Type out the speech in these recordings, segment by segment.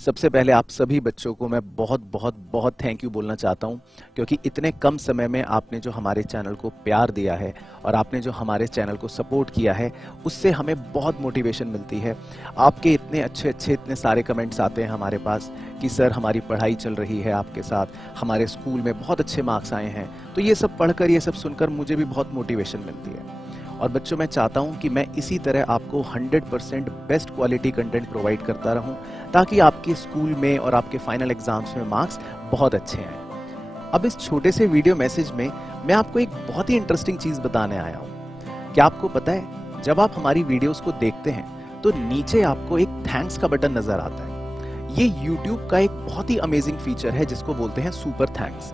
सबसे पहले आप सभी बच्चों को मैं बहुत बहुत बहुत थैंक यू बोलना चाहता हूं, क्योंकि इतने कम समय में आपने जो हमारे चैनल को प्यार दिया है और आपने जो हमारे चैनल को सपोर्ट किया है, उससे हमें बहुत मोटिवेशन मिलती है। आपके इतने अच्छे अच्छे इतने सारे कमेंट्स आते हैं हमारे पास कि सर हमारी पढ़ाई चल रही है आपके साथ, हमारे स्कूल में बहुत अच्छे मार्क्स आए हैं। तो ये सब पढ़कर, ये सब सुनकर मुझे भी बहुत मोटिवेशन मिलती है। और बच्चों, मैं चाहता हूं कि मैं इसी तरह आपको 100% बेस्ट क्वालिटी कंटेंट प्रोवाइड करता रहूं, ताकि आपके स्कूल में और आपके फाइनल एग्जाम्स में मार्क्स बहुत अच्छे आए। अब इस छोटे से वीडियो मैसेज में मैं आपको एक बहुत ही इंटरेस्टिंग चीज बताने आया हूं। क्या आपको पता है, जब आप हमारी वीडियोस को देखते हैं तो नीचे आपको एक थैंक्स का बटन नजर आता है। ये YouTube का एक बहुत ही अमेजिंग फीचर है जिसको बोलते हैं सुपर थैंक्स।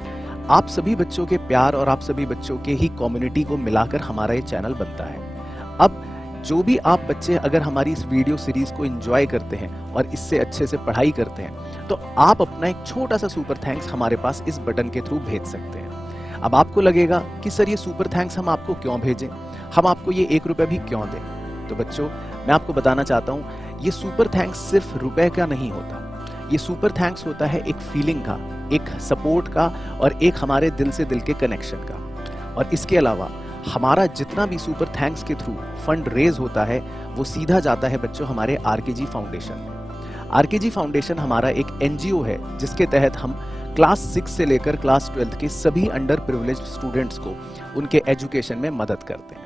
आप सभी बच्चों के प्यार और आप सभी बच्चों के ही कम्युनिटी को मिलाकर हमारा ये चैनल बनता है। अब जो भी आप बच्चे अगर हमारी इस वीडियो सीरीज को एंजॉय करते हैं और इससे अच्छे से पढ़ाई करते हैं, तो आप अपना एक छोटा सा सुपर थैंक्स हमारे पास इस बटन के थ्रू भेज सकते हैं। अब आपको लगेगा कि सर ये सुपर थैंक्स हम आपको क्यों भेजें, हम आपको ये 1 रुपया भी क्यों दें। तो बच्चों, मैं आपको बताना चाहता हूँ, ये सुपर थैंक्स सिर्फ रुपए का नहीं होता। ये सुपर थैंक्स होता है एक फीलिंग का, एक सपोर्ट का और एक हमारे दिल से दिल के कनेक्शन का। और इसके अलावा हमारा जितना भी सुपर थैंक्स के थ्रू फंड रेज होता है, वो सीधा जाता है बच्चों हमारे आरकेजी फाउंडेशन में। आरकेजी फाउंडेशन हमारा एक एनजीओ है जिसके तहत हम क्लास 6 से लेकर क्लास 12 के सभी अंडर प्रिविलेज्ड स्टूडेंट्स को उनके एजुकेशन में मदद करते हैं।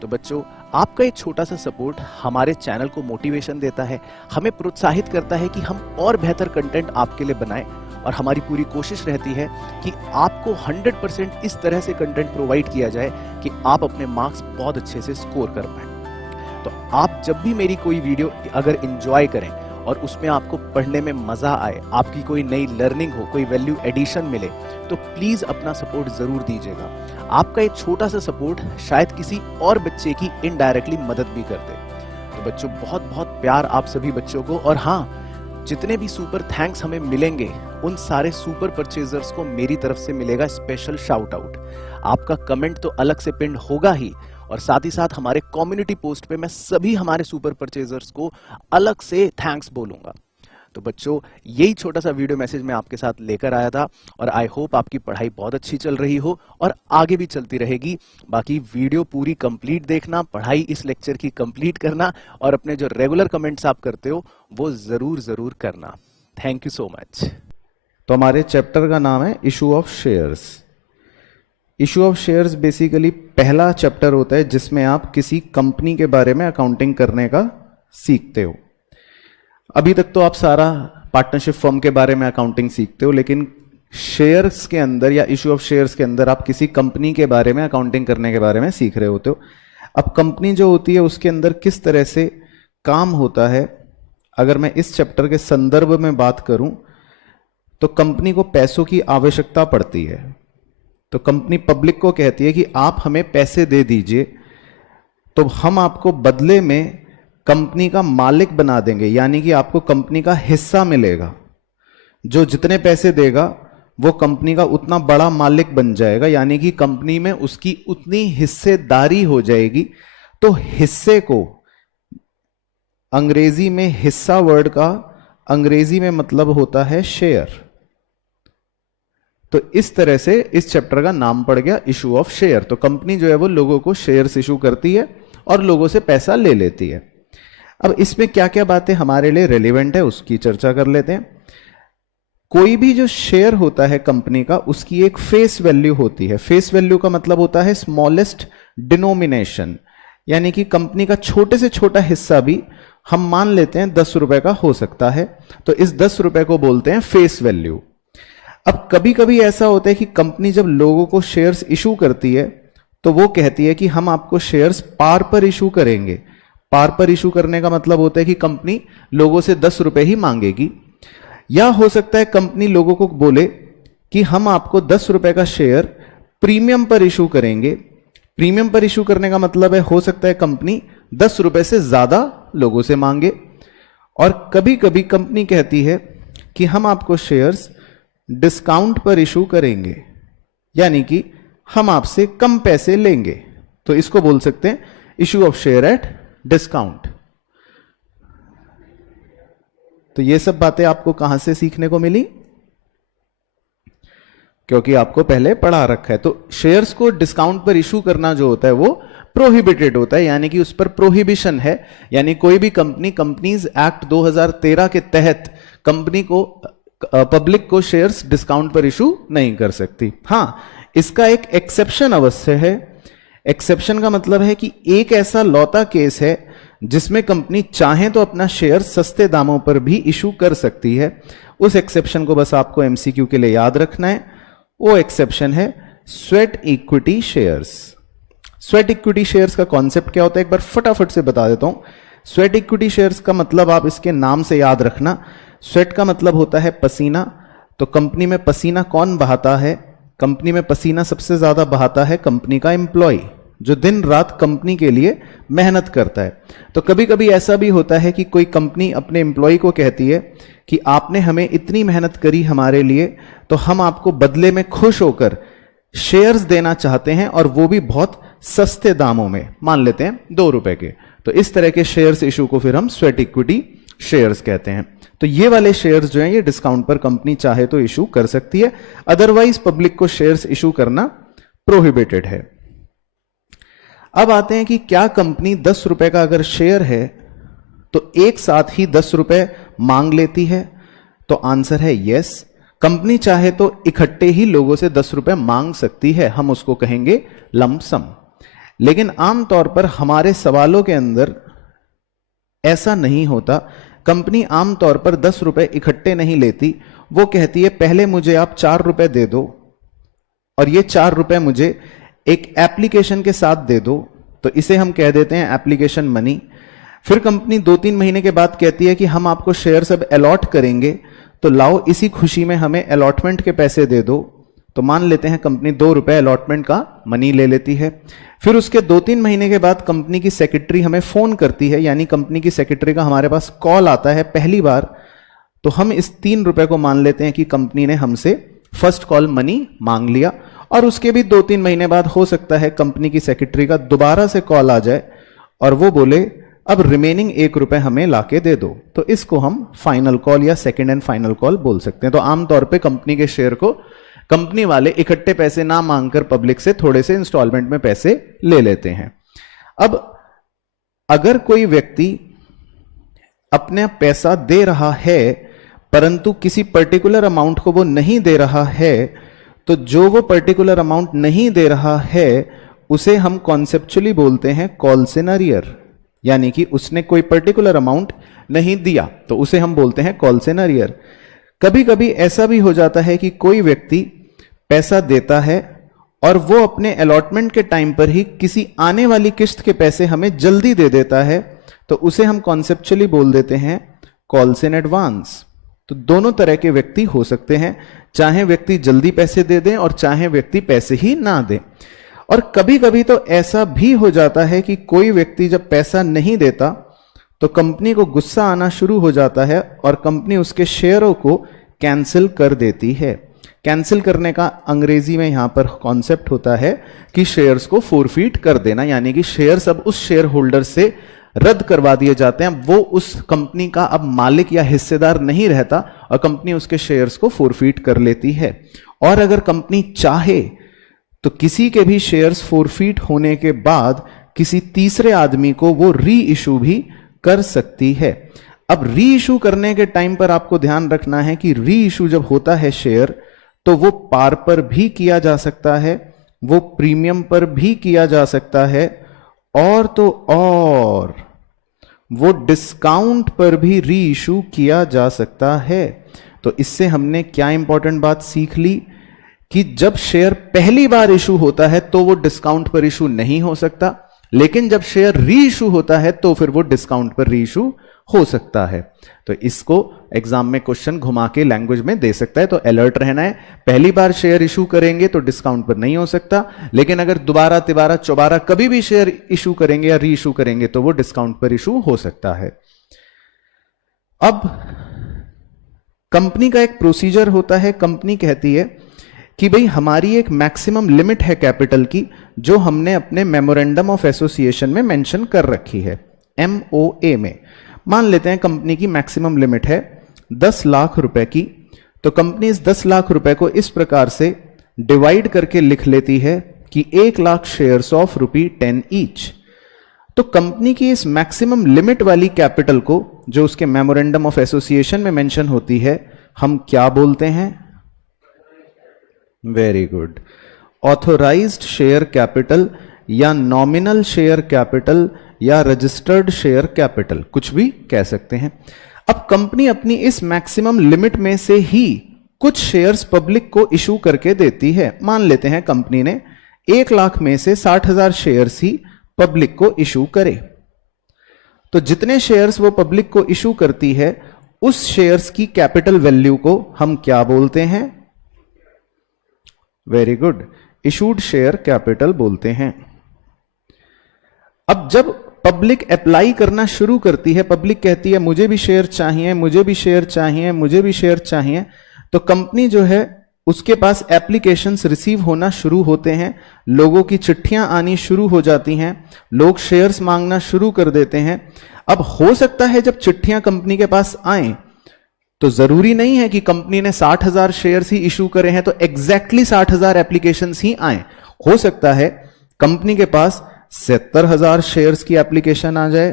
तो बच्चों, आपका एक छोटा सा सपोर्ट हमारे चैनल को मोटिवेशन देता है, हमें प्रोत्साहित करता है कि हम और बेहतर कंटेंट आपके लिए बनाएं। और हमारी पूरी कोशिश रहती है कि आपको 100% इस तरह से कंटेंट प्रोवाइड किया जाए कि आप अपने मार्क्स बहुत अच्छे से स्कोर कर पाएं। तो आप जब भी मेरी कोई वीडियो अगर एंजॉय करें और उसमें आपको पढ़ने में मजा आए, आपकी कोई नई लर्निंग हो, कोई वैल्यू एडिशन मिले, तो प्लीज अपना सपोर्ट जरूर दीजिएगा। आपका एक छोटा सा सपोर्ट शायद किसी और बच्चे की इनडायरेक्टली मदद भी कर दे। तो बच्चों, बहुत बहुत प्यार आप सभी बच्चों को। और हाँ, जितने भी सुपर थैंक्स हमें मिलेंगे, उन सारे सुपर परचेजर्स को मेरी तरफ से मिलेगा स्पेशल शाउट आउट। आपका कमेंट तो अलग से पिन होगा ही, और साथ ही साथ हमारे कम्युनिटी पोस्ट पे मैं सभी हमारे सुपर परचेजर्स को अलग से थैंक्स बोलूंगा। तो बच्चों, यही छोटा सा वीडियो मैसेज मैं आपके साथ लेकर आया था, और आई होप आपकी पढ़ाई बहुत अच्छी चल रही हो और आगे भी चलती रहेगी। बाकी वीडियो पूरी कंप्लीट देखना, पढ़ाई इस लेक्चर की कंप्लीट करना, और अपने जो रेगुलर कमेंट्स आप करते हो वो जरूर जरूर करना। Thank you so much. तो हमारे चैप्टर का नाम है issue of shares. Issue of shares basically पहला चैप्टर होता है जिसमें आप किसी कंपनी के बारे में अकाउंटिंग करने का सीखते हो। अभी तक तो आप सारा पार्टनरशिप फर्म के बारे में अकाउंटिंग सीखते हो, लेकिन शेयर्स के अंदर या इशू ऑफ शेयर्स के अंदर आप किसी कंपनी के बारे में अकाउंटिंग करने के बारे में सीख रहे होते हो। अब कंपनी जो होती है उसके अंदर किस तरह से काम होता है, अगर मैं इस चैप्टर के संदर्भ में बात करूं, तो कंपनी को पैसों की आवश्यकता पड़ती है। तो कंपनी पब्लिक को कहती है कि आप हमें पैसे दे दीजिए, तो हम आपको बदले में कंपनी का मालिक बना देंगे, यानी कि आपको कंपनी का हिस्सा मिलेगा। जो जितने पैसे देगा वो कंपनी का उतना बड़ा मालिक बन जाएगा, यानी कि कंपनी में उसकी उतनी हिस्सेदारी हो जाएगी। तो हिस्से को अंग्रेजी में, हिस्सा वर्ड का अंग्रेजी में मतलब होता है शेयर। तो इस तरह से इस चैप्टर का नाम पड़ गया इशू ऑफ शेयर। तो कंपनी जो है वो लोगों को शेयर्स इशू करती है और लोगों से पैसा ले लेती है। अब इसमें क्या क्या बातें हमारे लिए रेलिवेंट है उसकी चर्चा कर लेते हैं। कोई भी जो शेयर होता है कंपनी का, उसकी एक फेस वैल्यू होती है। फेस वैल्यू का मतलब होता है स्मॉलेस्ट डिनोमिनेशन, यानी कि कंपनी का छोटे से छोटा हिस्सा भी हम मान लेते हैं 10 रुपए का हो सकता है, तो इस 10 रुपए को बोलते हैं फेस वैल्यू। अब कभी कभी ऐसा होता है कि कंपनी जब लोगों को शेयर्स इशू करती है तो वो कहती है कि हम आपको शेयर्स पार पर इशू करेंगे। पार पर इशू करने का मतलब होता है कि कंपनी लोगों से 10 रुपए ही मांगेगी। या हो सकता है कंपनी लोगों को बोले कि हम आपको 10 रुपए का शेयर प्रीमियम पर इशू करेंगे। प्रीमियम पर इशू करने का मतलब है, हो सकता है कंपनी 10 रुपए से ज्यादा लोगों से मांगे। और कभी कभी कंपनी कहती है कि हम आपको शेयर्स डिस्काउंट पर इशू करेंगे, यानी कि हम आपसे कम पैसे लेंगे। तो इसको बोल सकते हैं issue of share at discount. तो ये सब बातें आपको कहां से सीखने को मिली? क्योंकि आपको पहले पढ़ा रखा है। तो शेयर्स को डिस्काउंट पर इशू करना जो होता है वो प्रोहिबिटेड होता है, यानी कि उस पर प्रोहिबिशन है। यानी कोई भी कंपनी कंपनीज एक्ट 2013 के तहत कंपनी को पब्लिक को शेयर्स डिस्काउंट पर इशू नहीं कर सकती। हां, इसका एक एक्सेप्शन अवश्य है। एक्सेप्शन का मतलब है कि एक ऐसा लौता केस है जिसमें कंपनी चाहे तो अपना शेयर सस्ते दामों पर भी इशू कर सकती है। उस एक्सेप्शन को बस आपको एमसीक्यू के लिए याद रखना है। वो एक्सेप्शन है sweat equity shares. Sweat equity shares का कॉन्सेप्ट क्या होता है एक बार फटाफट से बता देता हूं। स्वेट इक्विटी शेयर्स का मतलब आप इसके नाम से याद रखना। स्वेट का मतलब होता है पसीना। तो कंपनी में पसीना कौन बहाता है? कंपनी में पसीना सबसे ज्यादा बहाता है कंपनी का एम्प्लॉय, जो दिन रात कंपनी के लिए मेहनत करता है। तो कभी कभी ऐसा भी होता है कि कोई कंपनी अपने एम्प्लॉय को कहती है कि आपने हमें इतनी मेहनत करी हमारे लिए, तो हम आपको बदले में खुश होकर शेयर्स देना चाहते हैं, और वो भी बहुत सस्ते दामों में, मान लेते हैं 2 रुपए के। तो इस तरह के शेयर्स इशू को फिर हम स्वेट इक्विटी शेयर्स कहते हैं। तो ये वाले शेयर्स जो हैं ये डिस्काउंट पर कंपनी चाहे तो इशू कर सकती है, अदरवाइज पब्लिक को शेयर्स इशू करना प्रोहिबिटेड है। अब आते हैं कि क्या कंपनी 10 रुपए का अगर शेयर है तो एक साथ ही 10 रुपए मांग लेती है? तो आंसर है यस। कंपनी चाहे तो इकट्ठे ही लोगों से 10 रुपए मांग सकती है, हम उसको कहेंगे लंप सम। लेकिन आमतौर पर हमारे सवालों के अंदर ऐसा नहीं होता। कंपनी आमतौर पर 10 रुपए इकट्ठे नहीं लेती। वो कहती है पहले मुझे आप 4 रुपए दे दो, और ये 4 रुपए मुझे एक एप्लीकेशन के साथ दे दो, तो इसे हम कह देते हैं एप्लीकेशन मनी। फिर कंपनी 2-3 महीने के बाद कहती है कि हम आपको शेयर सब अलॉट करेंगे, तो लाओ इसी खुशी में हमें अलॉटमेंट के पैसे दे दो। तो मान लेते हैं कंपनी 2 रुपए अलॉटमेंट का मनी ले लेती है। फिर उसके 2-3 महीने के बाद कंपनी की सेक्रेटरी हमें फोन करती है, यानी कंपनी की सेक्रेटरी का हमारे पास कॉल आता है पहली बार, तो हम इस 3 रुपए को मान लेते हैं कि कंपनी ने हमसे फर्स्ट कॉल मनी मांग लिया। और उसके भी 2-3 महीने बाद हो सकता है कंपनी की सेक्रेटरी का दोबारा से कॉल आ जाए और वो बोले अब रिमेनिंग 1 रुपए हमें लाके दे दो। तो इसको हम फाइनल कॉल या सेकंड एंड फाइनल कॉल बोल सकते हैं। तो आमतौर पे कंपनी के शेयर को कंपनी वाले इकट्ठे पैसे ना मांगकर पब्लिक से थोड़े से इंस्टॉलमेंट में पैसे ले लेते हैं। अब अगर कोई व्यक्ति अपना पैसा दे रहा है परंतु किसी पर्टिकुलर अमाउंट को वो नहीं दे रहा है, तो जो वो पर्टिकुलर अमाउंट नहीं दे रहा है उसे हम कॉन्सेप्चुअली बोलते हैं कॉल्स इन अरियर। यानी कि उसने कोई पर्टिकुलर अमाउंट नहीं दिया तो उसे हम बोलते हैं कॉल्स इन अरियर। कभी कभी ऐसा भी हो जाता है कि कोई व्यक्ति पैसा देता है और वो अपने अलॉटमेंट के टाइम पर ही किसी आने वाली किस्त के पैसे हमें जल्दी दे देता है, तो उसे हम कॉन्सेप्चुअली बोल देते हैं कॉल्स इन एडवांस। तो दोनों तरह के व्यक्ति हो सकते हैं, चाहे व्यक्ति जल्दी पैसे दे दें और चाहे व्यक्ति पैसे ही ना दे। और कभी कभी तो ऐसा भी हो जाता है कि कोई व्यक्ति जब पैसा नहीं देता तो कंपनी को गुस्सा आना शुरू हो जाता है और कंपनी उसके शेयरों को कैंसिल कर देती है। कैंसिल करने का अंग्रेजी में यहां पर कॉन्सेप्ट होता है कि शेयर्स को फोरफीट कर देना, यानी कि शेयर्स अब उस शेयर होल्डर से रद्द करवा दिए जाते हैं। वो उस कंपनी का अब मालिक या हिस्सेदार नहीं रहता और कंपनी उसके शेयर्स को फोरफीट कर लेती है। और अगर कंपनी चाहे तो किसी के भी शेयर्स फोरफीट होने के बाद किसी तीसरे आदमी को वो री इशू भी कर सकती है। अब री इशू करने के टाइम पर आपको ध्यान रखना है कि री इशू जब होता है शेयर तो वो पार पर भी किया जा सकता है, वो प्रीमियम पर भी किया जा सकता है, और तो और वो डिस्काउंट पर भी री इशू किया जा सकता है। तो इससे हमने क्या इंपॉर्टेंट बात सीख ली कि जब शेयर पहली बार इशू होता है तो वो डिस्काउंट पर इशू नहीं हो सकता, लेकिन जब शेयर री इशू होता है तो फिर वो डिस्काउंट पर री इशू हो सकता है। तो इसको एग्जाम में क्वेश्चन घुमा के लैंग्वेज में दे सकता है, तो अलर्ट रहना है। पहली बार शेयर इशू करेंगे तो डिस्काउंट पर नहीं हो सकता, लेकिन अगर दोबारा तिबारा चौबारा कभी भी शेयर इशू करेंगे या री इशू करेंगे तो वो डिस्काउंट पर इशू हो सकता है। अब कंपनी का एक प्रोसीजर होता है। कंपनी कहती है कि भाई हमारी एक मैक्सिमम लिमिट है कैपिटल की, जो हमने अपने मेमोरेंडम ऑफ एसोसिएशन में मेंशन कर रखी है, MOA में। मान लेते हैं कंपनी की मैक्सिमम लिमिट है 10 लाख रुपए की, तो कंपनी इस 10 लाख रुपए को इस प्रकार से डिवाइड करके लिख लेती है कि 1 लाख शेयर्स ऑफ ₹10 ईच। तो कंपनी की इस मैक्सिमम लिमिट वाली कैपिटल को, जो उसके मेमोरेंडम ऑफ एसोसिएशन में मेंशन होती है, हम क्या बोलते हैं? Very good, authorised share capital या नॉमिनल शेयर कैपिटल या रजिस्टर्ड शेयर कैपिटल, कुछ भी कह सकते हैं। अब कंपनी अपनी इस मैक्सिमम लिमिट में से ही कुछ शेयर्स पब्लिक को इशू करके देती है। मान लेते हैं कंपनी ने 1 लाख में से 60,000 शेयर्स ही पब्लिक को इशू करे, तो जितने शेयर्स वो पब्लिक को इशू करती है उस शेयर्स की कैपिटल वैल्यू को हम क्या बोलते हैं? Very good, issued share capital बोलते हैं। अब जब पब्लिक अप्लाई करना शुरू करती है, पब्लिक कहती है मुझे भी शेयर चाहिए, मुझे भी शेयर चाहिए, मुझे भी शेयर चाहिए, तो कंपनी जो है उसके पास एप्लीकेशंस रिसीव होना शुरू होते हैं, लोगों की चिट्ठियां आनी शुरू हो जाती हैं, लोग शेयर्स मांगना शुरू कर देते हैं। अब हो सकता है जब चिट्ठियां कंपनी के पास आए तो जरूरी नहीं है कि कंपनी ने 60,000 शेयर्स ही इशू करे हैं तो एग्जैक्टली 60,000 एप्लीकेशंस ही आए। हो सकता है कंपनी के पास 70,000 शेयर्स की एप्लीकेशन आ जाए,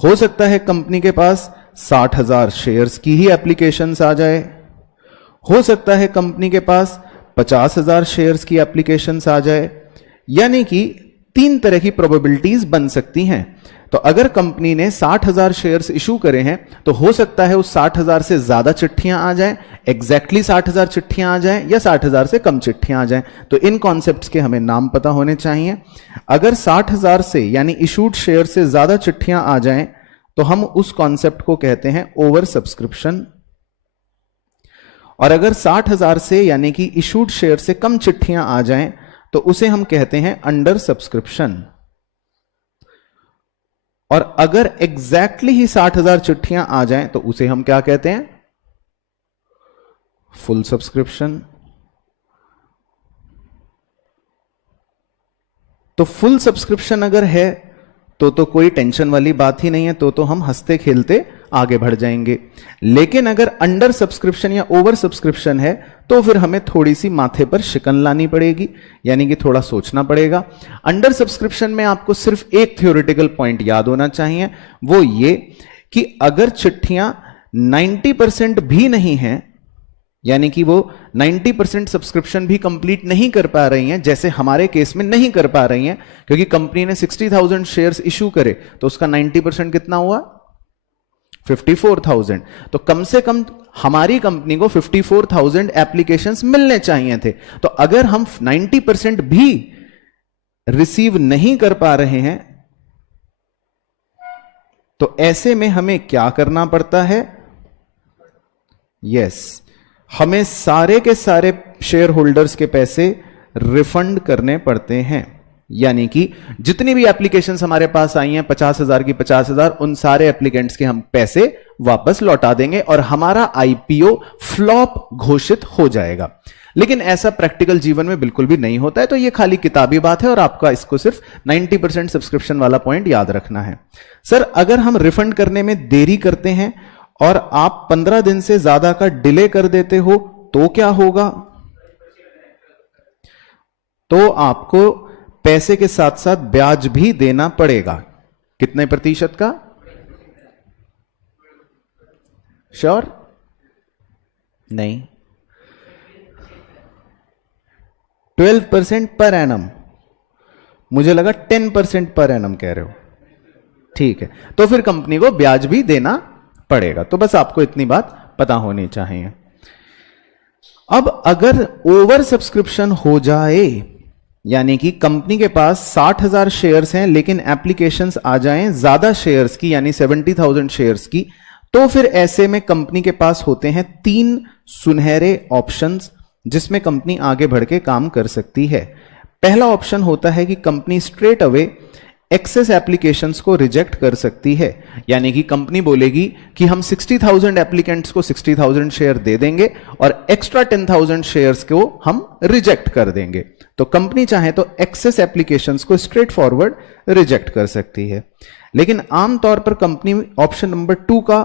हो सकता है कंपनी के पास 60,000 शेयर्स की ही एप्लीकेशंस आ जाए, हो सकता है कंपनी के पास 50,000 शेयर्स की एप्लीकेशंस आ जाए। यानी कि 3 तरह की प्रोबेबिलिटीज बन सकती हैं। तो अगर कंपनी ने 60,000 शेयर्स इशू करे हैं तो हो सकता है उस 60,000 से ज्यादा चिट्ठियां आ जाएं, एग्जैक्टली 60,000 चिट्ठियां आ जाएं, या 60,000 से कम चिट्ठियां आ जाएं। तो इन कॉन्सेप्ट्स के हमें नाम पता होने चाहिए। अगर 60,000 से यानी इशूड शेयर से ज्यादा चिट्ठियां आ जाएं तो हम उस कॉन्सेप्ट को कहते हैं ओवर सब्सक्रिप्शन, और अगर 60,000 से यानी कि इशूड शेयर से कम चिट्ठियां आ जाएं तो उसे हम कहते हैं अंडर सब्सक्रिप्शन। और अगर एग्जैक्टली ही 60,000 चिट्ठियां आ जाएं तो उसे हम क्या कहते हैं? Full subscription. तो फुल सब्सक्रिप्शन अगर है तो कोई टेंशन वाली बात ही नहीं है, तो हम हंसते खेलते आगे बढ़ जाएंगे। लेकिन अगर अंडर सब्सक्रिप्शन या ओवर सब्सक्रिप्शन है तो फिर हमें थोड़ी सी माथे पर शिकन लानी पड़ेगी, यानी कि थोड़ा सोचना पड़ेगा। अंडर सब्सक्रिप्शन में आपको सिर्फ एक थ्योरेटिकल पॉइंट याद होना चाहिए, वो ये कि अगर चिट्ठियां 90% भी नहीं हैं, यानी कि वो 90% सब्सक्रिप्शन भी कंप्लीट नहीं कर पा रही हैं, जैसे हमारे केस में नहीं कर पा रही हैं क्योंकि कंपनी ने 60,000 शेयर्स इशू करे तो उसका 90% कितना हुआ? 54,000। तो कम से कम हमारी कंपनी को 54,000 एप्लीकेशंस मिलने चाहिए थे। तो अगर हम 90% भी रिसीव नहीं कर पा रहे हैं तो ऐसे में हमें क्या करना पड़ता है? यस, हमें सारे के सारे शेयर होल्डर्स के पैसे रिफंड करने पड़ते हैं। यानी कि जितनी भी एप्लीकेशंस हमारे पास आई हैं 50,000 की 50,000, उन सारे एप्लीकेंट्स के हम पैसे वापस लौटा देंगे और हमारा आईपीओ फ्लॉप घोषित हो जाएगा। लेकिन ऐसा प्रैक्टिकल जीवन में बिल्कुल भी नहीं होता है, तो ये खाली किताबी बात है और आपका इसको सिर्फ 90% सब्सक्रिप्शन वाला पॉइंट याद रखना है। सर, अगर हम रिफंड करने में देरी करते हैं और आप 15 दिन से ज्यादा का डिले कर देते हो तो क्या होगा? तो आपको पैसे के साथ साथ ब्याज भी देना पड़ेगा। कितने प्रतिशत का? श्योर? नहीं, 12% पर एनम। मुझे लगा 10% पर एनम कह रहे हो। ठीक है, तो फिर कंपनी को ब्याज भी देना पड़ेगा। तो बस आपको इतनी बात पता होनी चाहिए। अब अगर ओवर सब्सक्रिप्शन हो जाए, यानी कि कंपनी के पास 60,000 शेयर्स हैं लेकिन एप्लीकेशंस आ जाएं ज्यादा शेयर्स की, यानी 70,000 शेयर्स की, तो फिर ऐसे में कंपनी के पास होते हैं 3 सुनहरे ऑप्शंस जिसमें कंपनी आगे बढ़ के काम कर सकती है। पहला ऑप्शन होता है कि company straight away excess applications को रिजेक्ट कर सकती है, यानी कि कंपनी बोलेगी कि हम 60,000 एप्लीकेंट्स को 60,000 शेयर दे देंगे और एक्स्ट्रा 10,000 शेयर्स को हम रिजेक्ट कर देंगे। तो कंपनी चाहे तो एक्सेस एप्लीकेशंस को स्ट्रेट फॉरवर्ड रिजेक्ट कर सकती है। लेकिन आमतौर पर कंपनी ऑप्शन नंबर 2 का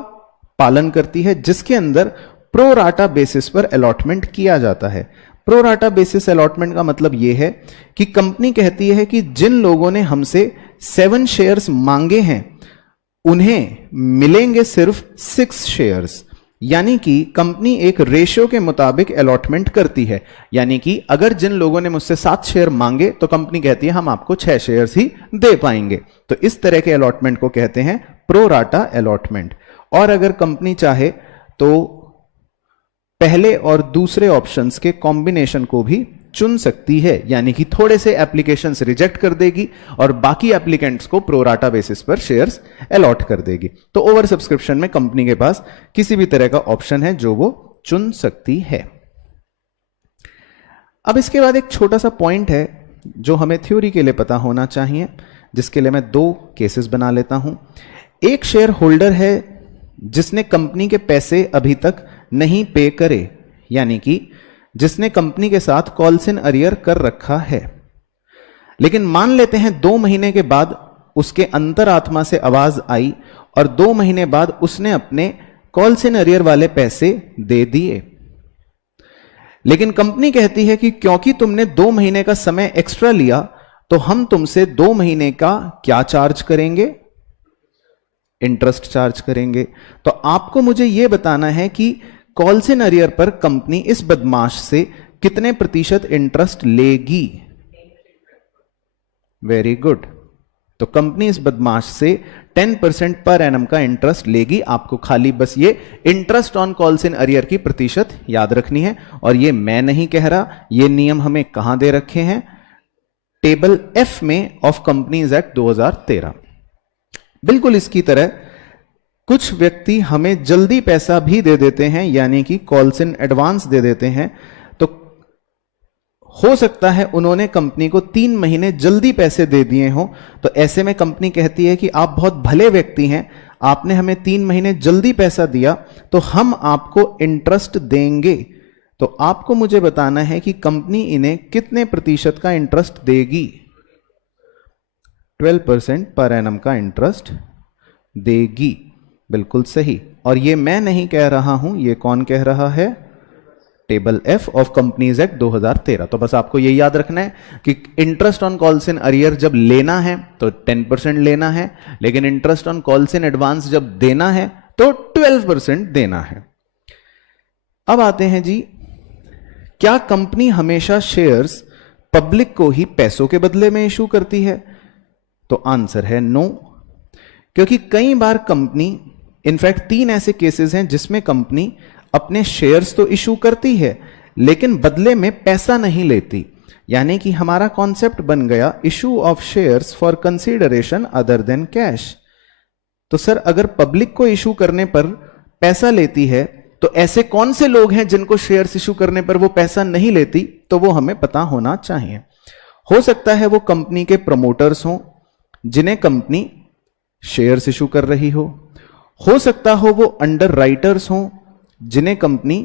पालन करती है, जिसके अंदर प्रो राटा बेसिस पर अलॉटमेंट किया जाता है। प्रो राटा बेसिस अलॉटमेंट का मतलब यह है कि कंपनी कहती है कि जिन लोगों ने हमसे 7 शेयर्स मांगे हैं उन्हें मिलेंगे सिर्फ 6 शेयर्स। यानी कि कंपनी एक रेशियो के मुताबिक अलॉटमेंट करती है। यानी कि अगर जिन लोगों ने मुझसे 7 शेयर मांगे तो कंपनी कहती है हम आपको 6 शेयर्स ही दे पाएंगे। तो इस तरह के अलॉटमेंट को कहते हैं प्रो राटा अलॉटमेंट। और अगर कंपनी चाहे तो पहले और दूसरे ऑप्शंस के कॉम्बिनेशन को भी चुन सकती है, यानी कि थोड़े से एप्लीकेशंस रिजेक्ट कर देगी और बाकी एप्लीकेंट्स को प्रो राटा बेसिस पर शेयर्स अलॉट कर देगी। तो ओवर सब्सक्रिप्शन में कंपनी के पास किसी भी तरह का ऑप्शन है जो वो चुन सकती है। अब इसके बाद एक छोटा सा पॉइंट है जो हमें थ्योरी के लिए पता होना चाहिए, जिसके लिए मैं 2 केसेस बना लेता हूं। एक शेयर होल्डर है जिसने कंपनी के पैसे अभी तक नहीं पे करे, यानी कि जिसने कंपनी के साथ कॉल्स इन अरियर कर रखा है, लेकिन मान लेते हैं 2 महीने के बाद उसके अंतरात्मा से आवाज आई और 2 महीने बाद उसने अपने कॉल्स इन अरियर वाले पैसे दे दिए। लेकिन कंपनी कहती है कि क्योंकि तुमने 2 महीने का समय एक्स्ट्रा लिया तो हम तुमसे 2 महीने का क्या चार्ज करेंगे? इंटरेस्ट चार्ज करेंगे। तो आपको मुझे यह बताना है कि कॉल्स इन अरियर पर कंपनी इस बदमाश से कितने प्रतिशत इंटरेस्ट लेगी? Very good. तो कंपनी इस बदमाश से 10% पर एनम का इंटरेस्ट लेगी। आपको खाली बस ये interest on calls in arrear की प्रतिशत याद रखनी है। और ये मैं नहीं कह रहा, ये नियम हमें कहां दे रखे हैं? टेबल एफ में ऑफ कंपनीज एक्ट 2013। बिल्कुल इसकी तरह कुछ व्यक्ति हमें जल्दी पैसा भी दे देते हैं, यानी कि कॉल्स इन एडवांस दे देते हैं। तो हो सकता है उन्होंने कंपनी को 3 महीने जल्दी पैसे दे दिए हों। तो ऐसे में कंपनी कहती है कि आप बहुत भले व्यक्ति हैं, आपने हमें 3 महीने जल्दी पैसा दिया तो हम आपको इंटरेस्ट देंगे। तो आपको मुझे बताना है कि कंपनी इन्हें कितने प्रतिशत का इंटरेस्ट देगी? 12% पर एनम का इंटरेस्ट देगी। बिल्कुल सही। और ये मैं नहीं कह रहा हूं, ये कौन कह रहा है? Table F of companies act 2013। तो बस आपको ये याद रखना है कि interest on calls in arrear जब लेना है तो 10% लेना है, लेकिन interest on calls in advance जब देना है तो 12% देना है। अब आते हैं जी, क्या कंपनी हमेशा शेयर्स पब्लिक को ही पैसों के बदले में इशू करती है? तो आंसर है नो। क्योंकि कई बार कंपनी, इनफैक्ट 3 ऐसे केसेस हैं जिसमें कंपनी अपने शेयर्स तो इशू करती है लेकिन बदले में पैसा नहीं लेती। यानी कि हमारा कॉन्सेप्ट बन गया issue of shares for consideration other than cash. तो सर अगर पब्लिक को इशू करने पर पैसा लेती है तो ऐसे कौन से लोग हैं जिनको शेयर्स इशू करने पर वो पैसा नहीं लेती? तो वो हमें पता होना चाहिए। हो सकता है वो कंपनी के प्रमोटर्स हों जिन्हें कंपनी शेयर्स इशू कर रही हो सकता हो वो अंडर राइटर्स हों जिन्हें कंपनी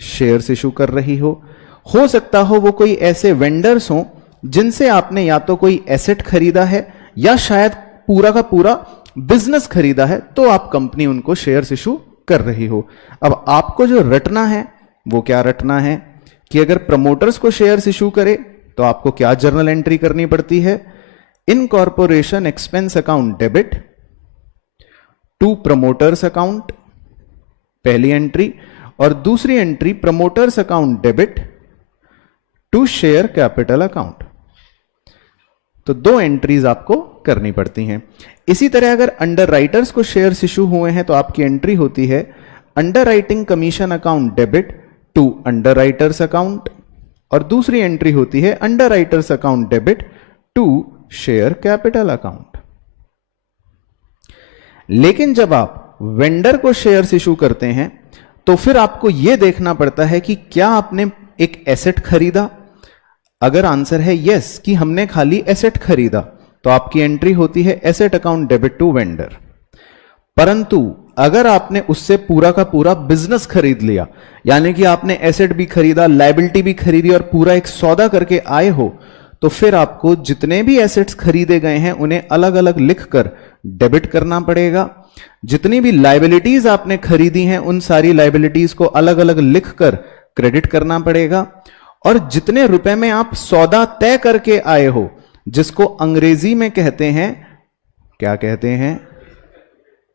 शेयर्स इशू कर रही हो सकता हो वो कोई ऐसे वेंडर्स हों जिनसे आपने या तो कोई एसेट खरीदा है या शायद पूरा का पूरा बिजनेस खरीदा है, तो आप कंपनी उनको शेयर्स इशू कर रही हो। अब आपको जो रटना है वो क्या रटना है कि अगर प्रमोटर्स को शेयर्स इशू करे तो आपको क्या जर्नल एंट्री करनी पड़ती है? Incorporation expense account debit to promoters account, पहली एंट्री, और दूसरी entry promoters account debit to share capital account. तो 2 एंट्रीज आपको करनी पड़ती हैं। इसी तरह अगर अंडर राइटर्स को शेयर्स इशू हुए हैं तो आपकी एंट्री होती है underwriting commission account debit to underwriters account, और दूसरी एंट्री होती है underwriters account debit to share capital account. लेकिन जब आप वेंडर को शेयर्स इशू करते हैं तो फिर आपको यह देखना पड़ता है कि क्या आपने एक एसेट खरीदा। अगर आंसर है यस कि हमने खाली एसेट खरीदा तो आपकी एंट्री होती है asset account debit to vendor. परंतु अगर आपने उससे पूरा का पूरा बिजनेस खरीद लिया, यानी कि आपने एसेट भी खरीदा, लायबिलिटी भी खरीदी और पूरा एक सौदा करके आए हो, तो फिर आपको जितने भी एसेट्स खरीदे गए हैं उन्हें अलग अलग लिखकर डेबिट करना पड़ेगा। जितनी भी लाइबिलिटीज आपने खरीदी हैं उन सारी लाइबिलिटीज को अलग अलग लिखकर क्रेडिट करना पड़ेगा। और जितने रुपए में आप सौदा तय करके आए हो, जिसको अंग्रेजी में कहते हैं, क्या कहते हैं,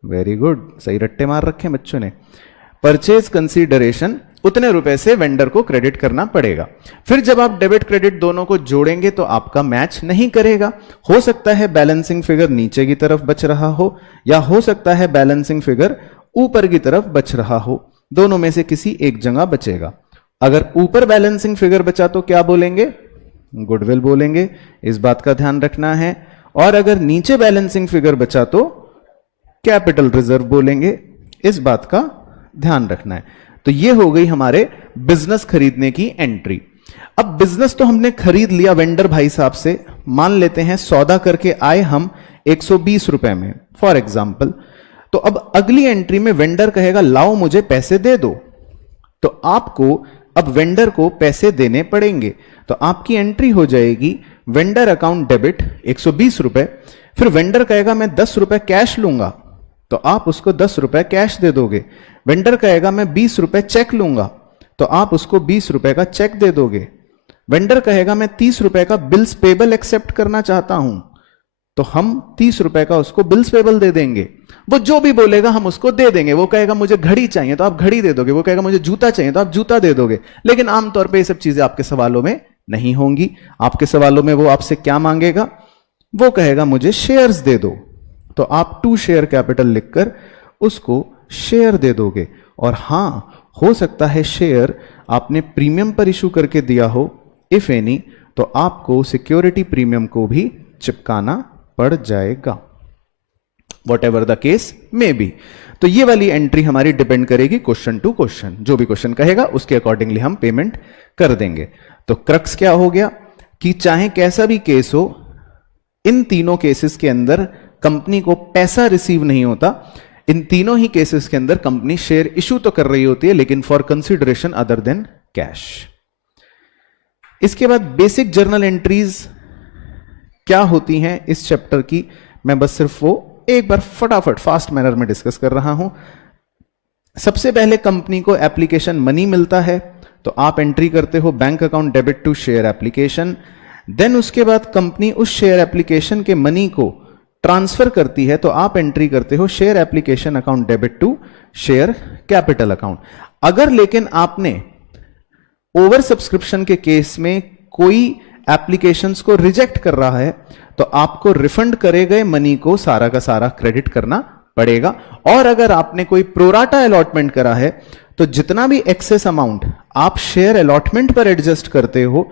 वेरी गुड, सही रट्टे मार रखे बच्चों ने, परचेज कंसीडरेशन, उतने रुपए से वेंडर को क्रेडिट करना पड़ेगा। फिर जब आप डेबिट क्रेडिट दोनों को जोड़ेंगे तो आपका मैच नहीं करेगा। हो सकता है बैलेंसिंग फिगर नीचे की तरफ बच रहा हो, या हो सकता है बैलेंसिंग फिगर ऊपर की तरफ बच रहा हो, दोनों में से किसी एक जगह बचेगा। अगर ऊपर बैलेंसिंग फिगर बचा तो क्या बोलेंगे, गुडविल बोलेंगे, इस बात का ध्यान रखना है। और अगर नीचे बैलेंसिंग फिगर बचा तो कैपिटल रिजर्व बोलेंगे, इस बात का ध्यान रखना है। तो ये हो गई हमारे बिजनेस खरीदने की एंट्री। अब बिजनेस तो हमने खरीद लिया वेंडर भाई साहब से, मान लेते हैं सौदा करके आए हम 120 रुपए में फॉर एग्जाम्पल। तो अब अगली एंट्री में वेंडर कहेगा लाओ मुझे पैसे दे दो, तो आपको अब वेंडर को पैसे देने पड़ेंगे। तो आपकी एंट्री हो जाएगी वेंडर अकाउंट डेबिट 120 रुपए। फिर वेंडर कहेगा मैं 10 रुपए कैश लूंगा, तो आप उसको 10 रुपए कैश दे दोगे। वेंडर कहेगा मैं 20 रुपए चेक लूंगा, तो आप उसको 20 रुपए का चेक दे दोगे। वेंडर कहेगा मैं 30 रुपए का बिल्स पेबल एक्सेप्ट करना चाहता हूं, तो हम 30 रुपए का उसको बिल्स पेबल दे देंगे। वो जो भी बोलेगा हम उसको दे देंगे। वो कहेगा मुझे घड़ी चाहिए तो आप घड़ी दे दोगे, वो कहेगा मुझे जूता चाहिए तो आप जूता दे दोगे। लेकिन आमतौर पे ये सब चीजें आपके सवालों में नहीं होंगी। आपके सवालों में वो आपसे क्या मांगेगा, वो कहेगा मुझे शेयर्स दे दो, तो आप 2 शेयर कैपिटल लिखकर उसको शेयर दे दोगे। और हां, हो सकता है शेयर आपने प्रीमियम पर इशू करके दिया हो, इफ एनी, तो आपको सिक्योरिटी प्रीमियम को भी चिपकाना पड़ जाएगा, what ever the case may be. तो ये वाली एंट्री हमारी डिपेंड करेगी क्वेश्चन टू क्वेश्चन, जो भी क्वेश्चन कहेगा उसके अकॉर्डिंगली हम पेमेंट कर देंगे। तो क्रक्स क्या हो गया कि चाहे कैसा भी केस हो, इन तीनों केसेस के अंदर कंपनी को पैसा रिसीव नहीं होता। इन तीनों ही केसेस के अंदर कंपनी शेयर इशू तो कर रही होती है, लेकिन for consideration other than cash. इसके बाद बेसिक जर्नल एंट्रीज क्या होती हैं इस चैप्टर की, मैं बस सिर्फ वो एक बार फटाफट फास्ट मैनर में डिस्कस कर रहा हूं। सबसे पहले कंपनी को एप्लीकेशन मनी मिलता है, तो आप एंट्री करते हो bank account debit to share application. Then उसके बाद कंपनी उस शेयर एप्लीकेशन के मनी को ट्रांसफर करती है, तो आप एंट्री करते हो share application account debit to share capital account. अगर लेकिन आपने ओवर सब्सक्रिप्शन के केस में कोई एप्लीकेशंस को रिजेक्ट कर रहा है, तो आपको रिफंड करे गए मनी को सारा का सारा क्रेडिट करना पड़ेगा। और अगर आपने कोई प्रोराटा अलॉटमेंट करा है, तो जितना भी एक्सेस अमाउंट आप शेयर अलॉटमेंट पर एडजस्ट करते हो,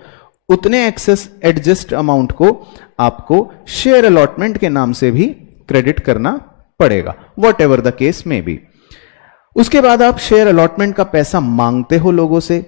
उतने एक्सेस एडजस्ट अमाउंट को आपको शेयर अलॉटमेंट के नाम से भी क्रेडिट करना पड़ेगा, वॉट एवर द केस में बी। उसके बाद आप शेयर अलॉटमेंट का पैसा मांगते हो लोगों से,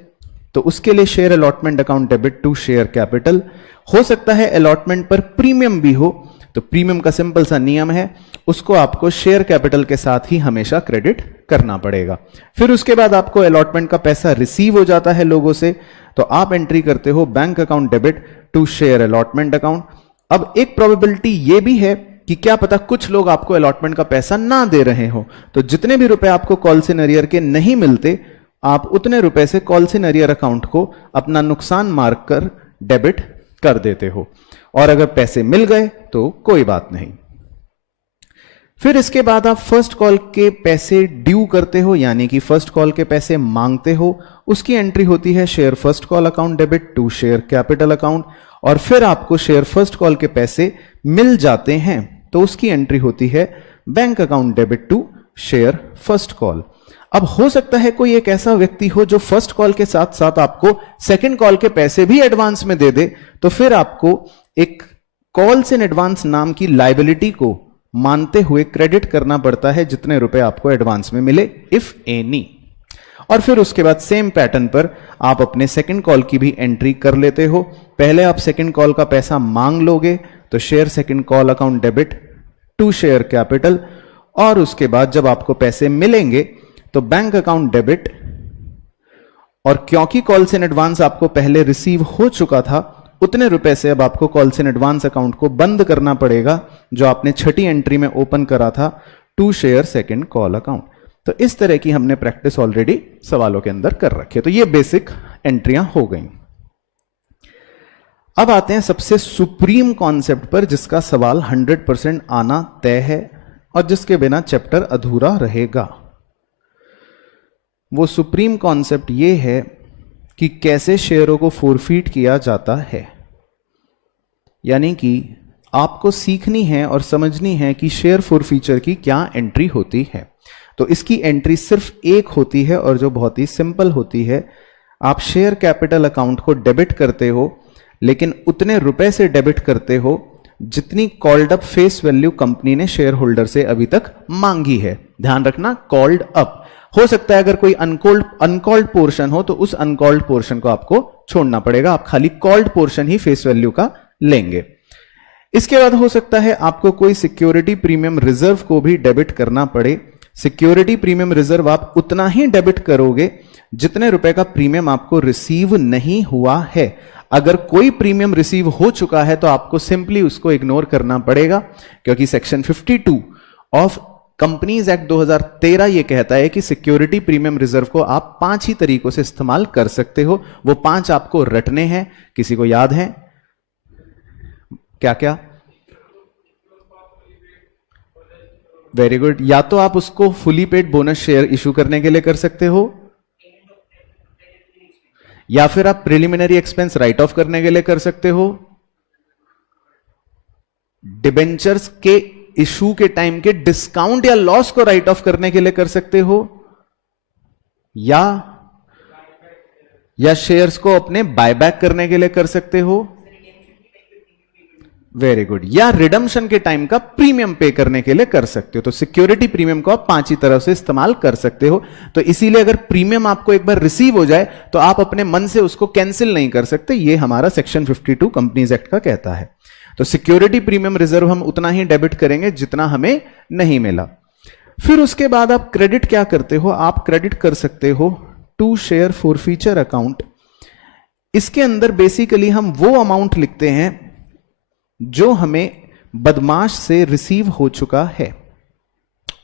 तो उसके लिए share allotment account debit to share capital. हो सकता है अलॉटमेंट पर प्रीमियम भी हो, तो प्रीमियम का सिंपल सा नियम है, उसको आपको शेयर कैपिटल के साथ ही हमेशा क्रेडिट करना पड़ेगा। फिर उसके बाद आपको अलॉटमेंट का पैसा रिसीव हो जाता है लोगों से, तो आप एंट्री करते हो bank account debit to share allotment account. अब एक प्रोबेबिलिटी ये भी है कि क्या पता कुछ लोग आपको अलॉटमेंट का पैसा ना दे रहे हो, तो जितने भी रुपए आपको कॉल्स इन अरियर के नहीं मिलते, आप उतने रुपए से कॉल्स इन अरियर अकाउंट को अपना नुकसान मार्क कर डेबिट कर देते हो। और अगर पैसे मिल गए तो कोई बात नहीं। फिर इसके बाद आप फर्स्ट कॉल के पैसे ड्यू करते हो, यानी कि फर्स्ट कॉल के पैसे मांगते हो। उसकी एंट्री होती है share first call account debit to share capital account. और फिर आपको शेयर फर्स्ट कॉल के पैसे मिल जाते हैं, तो उसकी एंट्री होती है bank account debit to share first call. अब हो सकता है कोई एक ऐसा व्यक्ति हो जो फर्स्ट कॉल के साथ साथ आपको सेकंड कॉल के पैसे भी एडवांस में दे दे, तो फिर आपको एक कॉल्स इन एडवांस नाम की लायबिलिटी को मानते हुए क्रेडिट करना पड़ता है जितने रुपए आपको एडवांस में मिले, इफ एनी। और फिर उसके बाद सेम पैटर्न पर आप अपने सेकंड कॉल की भी एंट्री कर लेते हो। पहले आप सेकंड कॉल का पैसा मांग लोगे, तो share second call account debit to share capital. और उसके बाद जब आपको पैसे मिलेंगे तो बैंक अकाउंट डेबिट, और क्योंकि कॉल्स इन एडवांस आपको पहले रिसीव हो चुका था, उतने रुपए से अब आपको कॉल्स इन एडवांस अकाउंट को बंद करना पड़ेगा जो आपने छठी एंट्री में ओपन करा था, to share second call account. तो इस तरह की हमने प्रैक्टिस ऑलरेडी सवालों के अंदर कर रखी है। तो ये बेसिक एंट्रियां हो गई। अब आते हैं सबसे सुप्रीम कॉन्सेप्ट पर, जिसका सवाल 100% आना तय है और जिसके बिना चैप्टर अधूरा रहेगा। वो सुप्रीम कॉन्सेप्ट ये है कि कैसे शेयरों को फोरफीट किया जाता है। यानी कि आपको सीखनी है और समझनी है कि शेयर फोरफीचर की क्या एंट्री होती है। तो इसकी एंट्री सिर्फ एक होती है और जो बहुत ही सिंपल होती है। आप शेयर कैपिटल अकाउंट को डेबिट करते हो, लेकिन उतने रुपए से डेबिट करते हो जितनी called up face value company ने शेयर होल्डर से अभी तक मांगी है। ध्यान रखना, कॉल्ड अप। हो सकता है अगर कोई अनकॉल्ड पोर्शन हो तो उस अनकॉल्ड पोर्शन को आपको छोड़ना पड़ेगा, आप खाली कॉल्ड पोर्शन ही फेस वैल्यू का लेंगे। इसके बाद हो सकता है आपको कोई सिक्योरिटी प्रीमियम रिजर्व को भी डेबिट करना पड़े। सिक्योरिटी प्रीमियम रिजर्व आप उतना ही डेबिट करोगे जितने रुपए का प्रीमियम आपको रिसीव नहीं हुआ है। अगर कोई प्रीमियम रिसीव हो चुका है तो आपको सिंपली उसको इग्नोर करना पड़ेगा, क्योंकि सेक्शन 52 ऑफ कंपनीज एक्ट 2013 यह कहता है कि सिक्योरिटी प्रीमियम रिजर्व को आप 5 ही तरीकों से इस्तेमाल कर सकते हो। वो 5 आपको रटने हैं। किसी को याद है क्या क्या? Very good. या तो आप उसको fully paid bonus share issue करने के लिए कर सकते हो, या फिर आप प्रिलिमिनरी एक्सपेंस राइट ऑफ करने के लिए कर सकते हो, डिबेंचर्स के इशू के टाइम के डिस्काउंट या लॉस को राइट ऑफ करने के लिए कर सकते हो, या शेयर्स को अपने बायबैक करने के लिए कर सकते हो। Very good. या रिडम्पशन के टाइम का प्रीमियम पे करने के लिए कर सकते हो। तो सिक्योरिटी प्रीमियम को आप 5 ही तरह से इस्तेमाल कर सकते हो। तो इसीलिए अगर प्रीमियम आपको एक बार रिसीव हो जाए तो आप अपने मन से उसको कैंसिल नहीं कर सकते। ये हमारा सेक्शन 52 कंपनीज एक्ट का कहता है। तो सिक्योरिटी प्रीमियम रिजर्व हम उतना ही डेबिट करेंगे जितना हमें नहीं मिला। फिर उसके बाद आप क्रेडिट क्या करते हो? आप क्रेडिट कर सकते हो टू शेयर फोरफीचर अकाउंट। इसके अंदर बेसिकली हम वो अमाउंट लिखते हैं जो हमें बदमाश से रिसीव हो चुका है,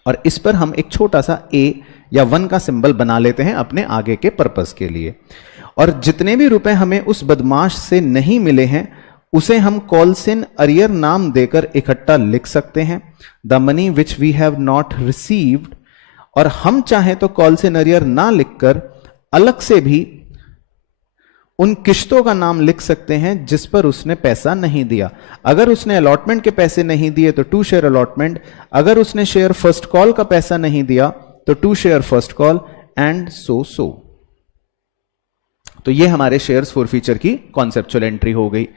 और इस पर हम एक छोटा सा ए या 1 का सिंबल बना लेते हैं अपने आगे के पर्पस के लिए। और जितने भी रुपए हमें उस बदमाश से नहीं मिले हैं उसे हम कॉल्स इन अरियर नाम देकर इकट्ठा लिख सकते हैं, the money which we have not received. और हम चाहें तो कॉल्स इन अरियर ना लिखकर अलग से भी उन किश्तों का नाम लिख सकते हैं जिस पर उसने पैसा नहीं दिया। अगर उसने अलॉटमेंट के पैसे नहीं दिए तो टू शेयर अलॉटमेंट, अगर उसने शेयर फर्स्ट कॉल का पैसा नहीं दिया तो to share first call, and so. तो ये हमारे शेयर्स फॉरफीचर की कॉन्सेप्चुअल एंट्री हो गई।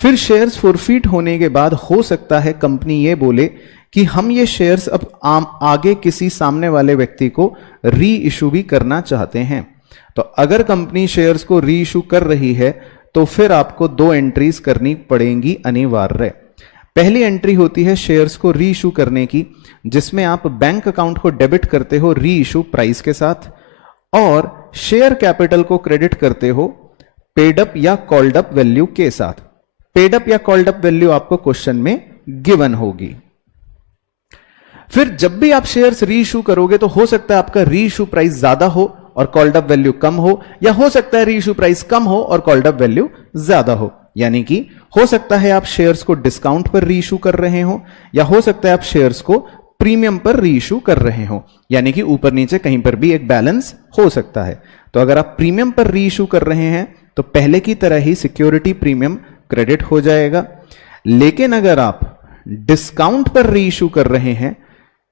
फिर शेयर्स फॉरफीट होने के बाद हो सकता है कंपनी ये बोले कि हम ये शेयर्स अब आगे किसी सामने वाले व्यक्ति को री इशू भी करना चाहते हैं। तो अगर कंपनी शेयर्स को री इशू कर रही है तो फिर आपको 2 एंट्रीज करनी पड़ेंगी अनिवार्य। पहली एंट्री होती है शेयर्स को री इशू करने की, जिसमें आप बैंक अकाउंट को डेबिट करते हो री इशू प्राइस के साथ, और शेयर कैपिटल को क्रेडिट करते हो पेड अप या कॉल्ड अप वैल्यू के साथ। पेड अप या कॉल्ड अप वैल्यू आपको क्वेश्चन में गिवन होगी। फिर जब भी आप शेयर्स री इशू करोगे तो हो सकता है आपका री इशू प्राइस ज्यादा हो और कॉल्ड अप वैल्यू कम हो, या हो सकता है री इशू प्राइस कम हो और कॉल्ड अप वैल्यू ज्यादा हो। यानी कि हो सकता है आप शेयर्स को डिस्काउंट पर री इशू कर रहे हो, या हो सकता है आप शेयर्स को प्रीमियम पर री इशू कर रहे हो। यानी कि ऊपर नीचे कहीं पर भी एक बैलेंस हो सकता है। तो अगर आप प्रीमियम पर री इशू कर रहे हैं तो पहले की तरह ही सिक्योरिटी प्रीमियम क्रेडिट हो जाएगा। लेकिन अगर आप डिस्काउंट पर री इशू कर रहे हैं,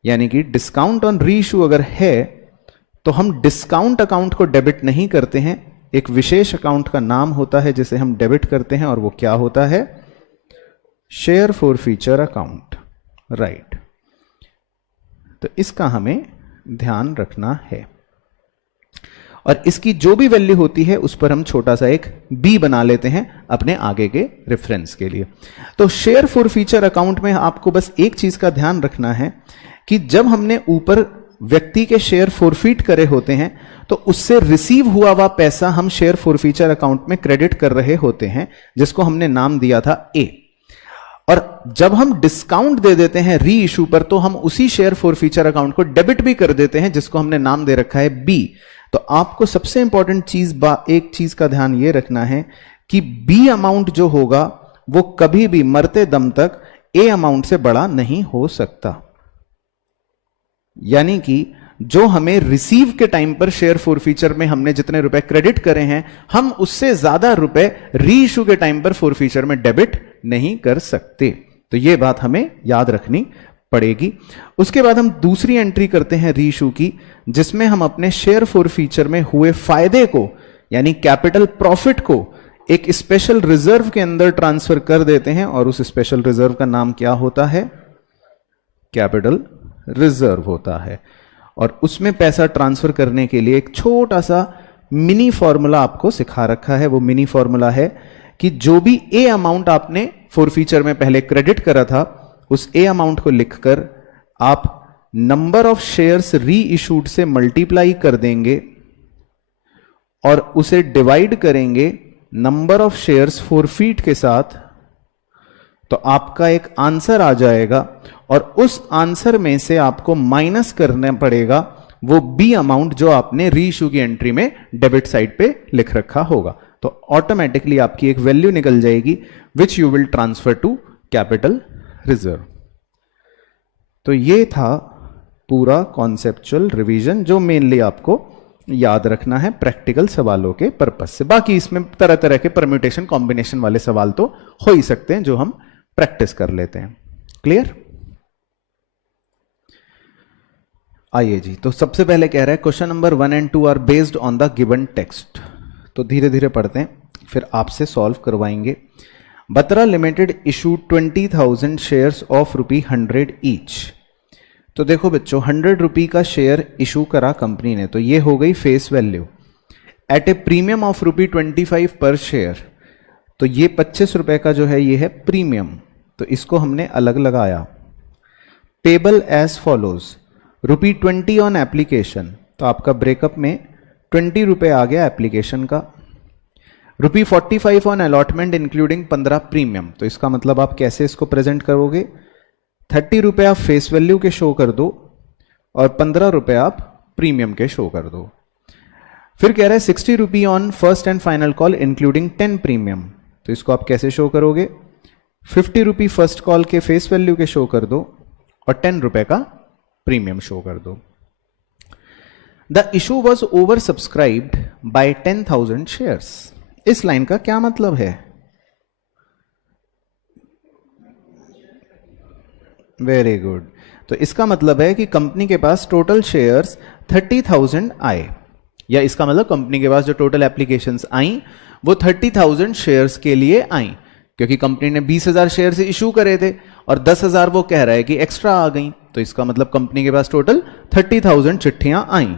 यानी कि डिस्काउंट ऑन री इशू अगर है, तो हम डिस्काउंट अकाउंट को डेबिट नहीं करते हैं। एक विशेष अकाउंट का नाम होता है जिसे हम डेबिट करते हैं, और वो क्या होता है? Share forfeiture account, right. तो इसका हमें ध्यान रखना है, और इसकी जो भी वैल्यू होती है उस पर हम छोटा सा एक बी बना लेते हैं अपने आगे के रेफरेंस के लिए। तो शेयर फॉरफीचर अकाउंट में आपको बस एक चीज का ध्यान रखना है कि जब हमने ऊपर व्यक्ति के शेयर फोरफीट करे होते हैं तो उससे रिसीव हुआ हुआ पैसा हम शेयर फोरफीचर अकाउंट में क्रेडिट कर रहे होते हैं, जिसको हमने नाम दिया था ए। और जब हम डिस्काउंट दे देते हैं री इशू पर, तो हम उसी शेयर फोरफीचर अकाउंट को डेबिट भी कर देते हैं, जिसको हमने नाम दे रखा है बी। तो आपको सबसे इंपॉर्टेंट चीज एक चीज का ध्यान यह रखना है कि बी अमाउंट जो होगा वो कभी भी मरते दम तक ए अमाउंट से बड़ा नहीं हो सकता। यानी कि जो हमें रिसीव के टाइम पर शेयर फोरफीचर में हमने जितने रुपए क्रेडिट करे हैं, हम उससे ज्यादा रुपए री इशू के टाइम पर फोरफीचर में डेबिट नहीं कर सकते। तो यह बात हमें याद रखनी पड़ेगी। उसके बाद हम दूसरी एंट्री करते हैं री इशू की, जिसमें हम अपने शेयर फोरफीचर में हुए फायदे को यानी कैपिटल प्रॉफिट को एक स्पेशल रिजर्व के अंदर ट्रांसफर कर देते हैं, और उस स्पेशल रिजर्व का नाम क्या होता है? कैपिटल रिजर्व होता है। और उसमें पैसा ट्रांसफर करने के लिए एक छोटा सा मिनी फॉर्मूला आपको सिखा रखा है। वो मिनी फॉर्मूला है कि जो भी ए अमाउंट आपने फोरफीचर में पहले क्रेडिट करा था, उस ए अमाउंट को लिखकर आप नंबर ऑफ शेयर्स री इशूड से मल्टीप्लाई कर देंगे और उसे डिवाइड करेंगे नंबर ऑफ शेयर्स फोरफीट के साथ, तो आपका एक आंसर आ जाएगा। और उस आंसर में से आपको माइनस करना पड़ेगा वो बी अमाउंट जो आपने री इशू की एंट्री में डेबिट साइड पे लिख रखा होगा। तो ऑटोमेटिकली आपकी एक वैल्यू निकल जाएगी which you will transfer to capital reserve. तो ये था पूरा कॉन्सेप्चुअल रिवीजन जो मेनली आपको याद रखना है प्रैक्टिकल सवालों के पर्पस से। बाकी इसमें तरह तरह के परम्यूटेशन कॉम्बिनेशन वाले सवाल तो हो ही सकते हैं जो हम प्रैक्टिस कर लेते हैं। क्लियर? आइए जी, तो सबसे पहले कह रहा है question number 1 and 2 are based on the given text. तो धीरे धीरे पढ़ते हैं, फिर आपसे सॉल्व करवाएंगे। Batra limited issue 20,000 shares of ₹100 each. तो देखो बच्चों, 100 रुपी का शेयर इशू करा कंपनी ने, तो ये हो गई face value at a premium of ₹25 per share. तो ये 25 रुपए का जो है ये है प्रीमियम, तो इसको हमने अलग लगाया। Payable as follows ₹20 on application, तो आपका ब्रेकअप में 20 रुपए आ गया एप्लीकेशन का। ₹45 ऑन अलॉटमेंट इंक्लूडिंग 15 प्रीमियम, तो इसका मतलब आप कैसे इसको प्रेजेंट करोगे? 30 रुपए आप फेस वैल्यू के शो कर दो और 15 रुपए आप प्रीमियम के शो कर दो। फिर कह रहा है 60 rupee on first and final call including 10 premium, तो इसको आप कैसे शो करोगे? 50 रुपी फर्स्ट कॉल के फेस वैल्यू के शो कर दो और 10 रुपए का प्रीमियम शो कर दो। The issue was oversubscribed by 10,000 shares. इस लाइन का क्या मतलब है? Very good. तो इसका मतलब है कि कंपनी के पास टोटल शेयर्स 30,000 आए, या इसका मतलब कंपनी के पास जो टोटल एप्लीकेशंस आई वो 30,000 शेयर्स के लिए आई, क्योंकि कंपनी ने 20,000 शेयर्स इशू करे थे और 10,000 वो कह रहा है कि एक्स्ट्रा आ गई, तो इसका मतलब कंपनी के पास टोटल 30,000 चिट्ठियां आई।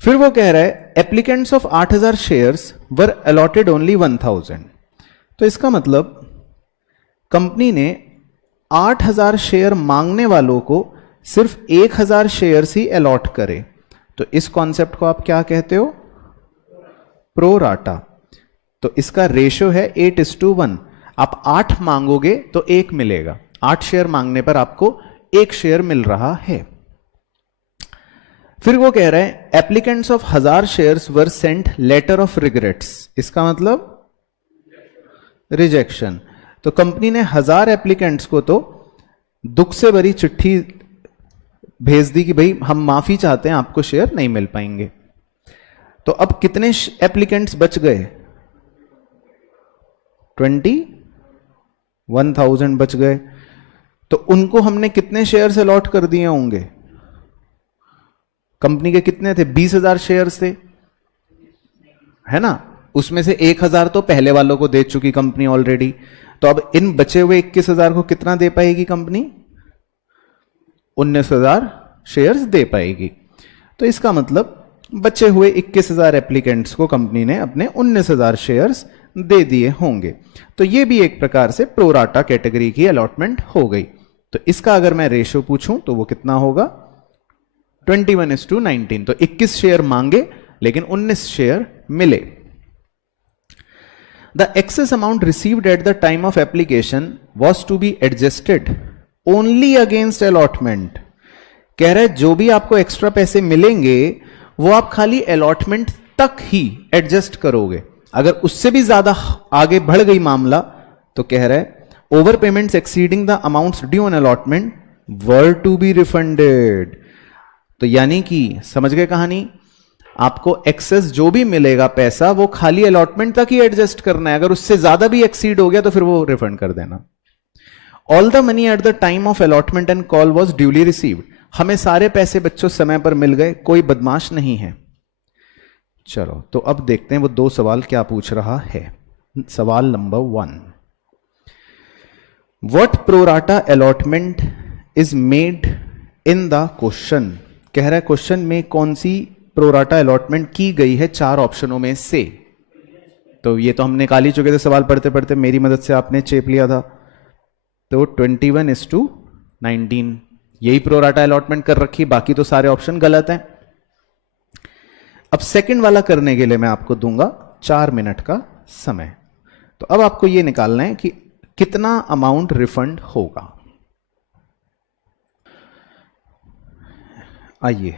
फिर वो कह रहा है applicants of 8,000 shares were allotted only 1,000। तो इसका मतलब कंपनी ने 8,000 शेयर मांगने वालों को सिर्फ 1,000 शेयर्स ही अलॉट करे। तो इस कॉन्सेप्ट को आप क्या कहते हो? Pro rata. तो इसका रेशियो है 8:1। आप 8 मांगोगे तो 1 मिलेगा, 8 शेयर मांगने पर आपको 1 शेयर मिल रहा है। फिर वो कह रहे हैं applicants of 1,000 shares were sent letter of regrets. इसका मतलब रिजेक्शन। तो कंपनी ने 1,000 एप्लीकेंट्स को तो दुख से भरी चिट्ठी भेज दी कि भाई हम माफी चाहते हैं, आपको शेयर नहीं मिल पाएंगे। तो अब कितने एप्लीकेंट्स बच गए? 21,000 बच गए। तो उनको हमने कितने शेयर्स अलॉट कर दिए होंगे? कंपनी के कितने थे? 20,000 शेयर्स थे, है ना? उसमें से 1,000 तो पहले वालों को दे चुकी कंपनी ऑलरेडी। तो अब इन बचे हुए 21,000 को कितना दे पाएगी कंपनी? 19,000 शेयर्स दे पाएगी। तो इसका मतलब बचे हुए 21,000 एप्लीकेंट्स को कंपनी ने अपने 19,000 शेयर्स दे दिए होंगे। तो ये भी एक प्रकार से प्रोराटा कैटेगरी की अलॉटमेंट हो गई। तो इसका अगर मैं रेशियो पूछूं तो वो कितना होगा? 21:19, तो 21 शेयर मांगे लेकिन 19 शेयर मिले। The excess amount received at the time of application was to be adjusted only against allotment। कह रहा है जो भी आपको एक्स्ट्रा पैसे मिलेंगे वो आप खाली अलॉटमेंट तक ही एडजस्ट करोगे, अगर उससे भी ज्यादा आगे बढ़ गई मामला तो कह रहा है overpayments exceeding the amounts due on allotment were to be refunded. तो यानी कि समझ गए कहानी, आपको एक्सेस जो भी मिलेगा पैसा वो खाली अलॉटमेंट तक ही एडजस्ट करना है, अगर उससे ज्यादा भी एक्सीड हो गया तो फिर वो रिफंड कर देना। All the money at the time of allotment and call was duly received. हमें सारे पैसे बच्चों समय पर मिल गए, कोई बदमाश नहीं है। चलो तो अब देखते हैं वो दो सवाल क्या पूछ रहा है। सवाल number 1, what pro rata allotment is made in the question. कह रहा है क्वेश्चन में कौन सी प्रोराटा अलॉटमेंट की गई है 4 ऑप्शनों में से। तो ये तो हम निकाल ही चुके थे सवाल पढ़ते पढ़ते, मेरी मदद से आपने चेप लिया था। तो 21:19 यही प्रोराटा अलॉटमेंट कर रखी, बाकी तो सारे ऑप्शन गलत हैं। अब सेकंड वाला करने के लिए मैं आपको दूंगा 4 मिनट का समय। तो अब आपको यह निकालना है कि कितना अमाउंट रिफंड होगा। आइए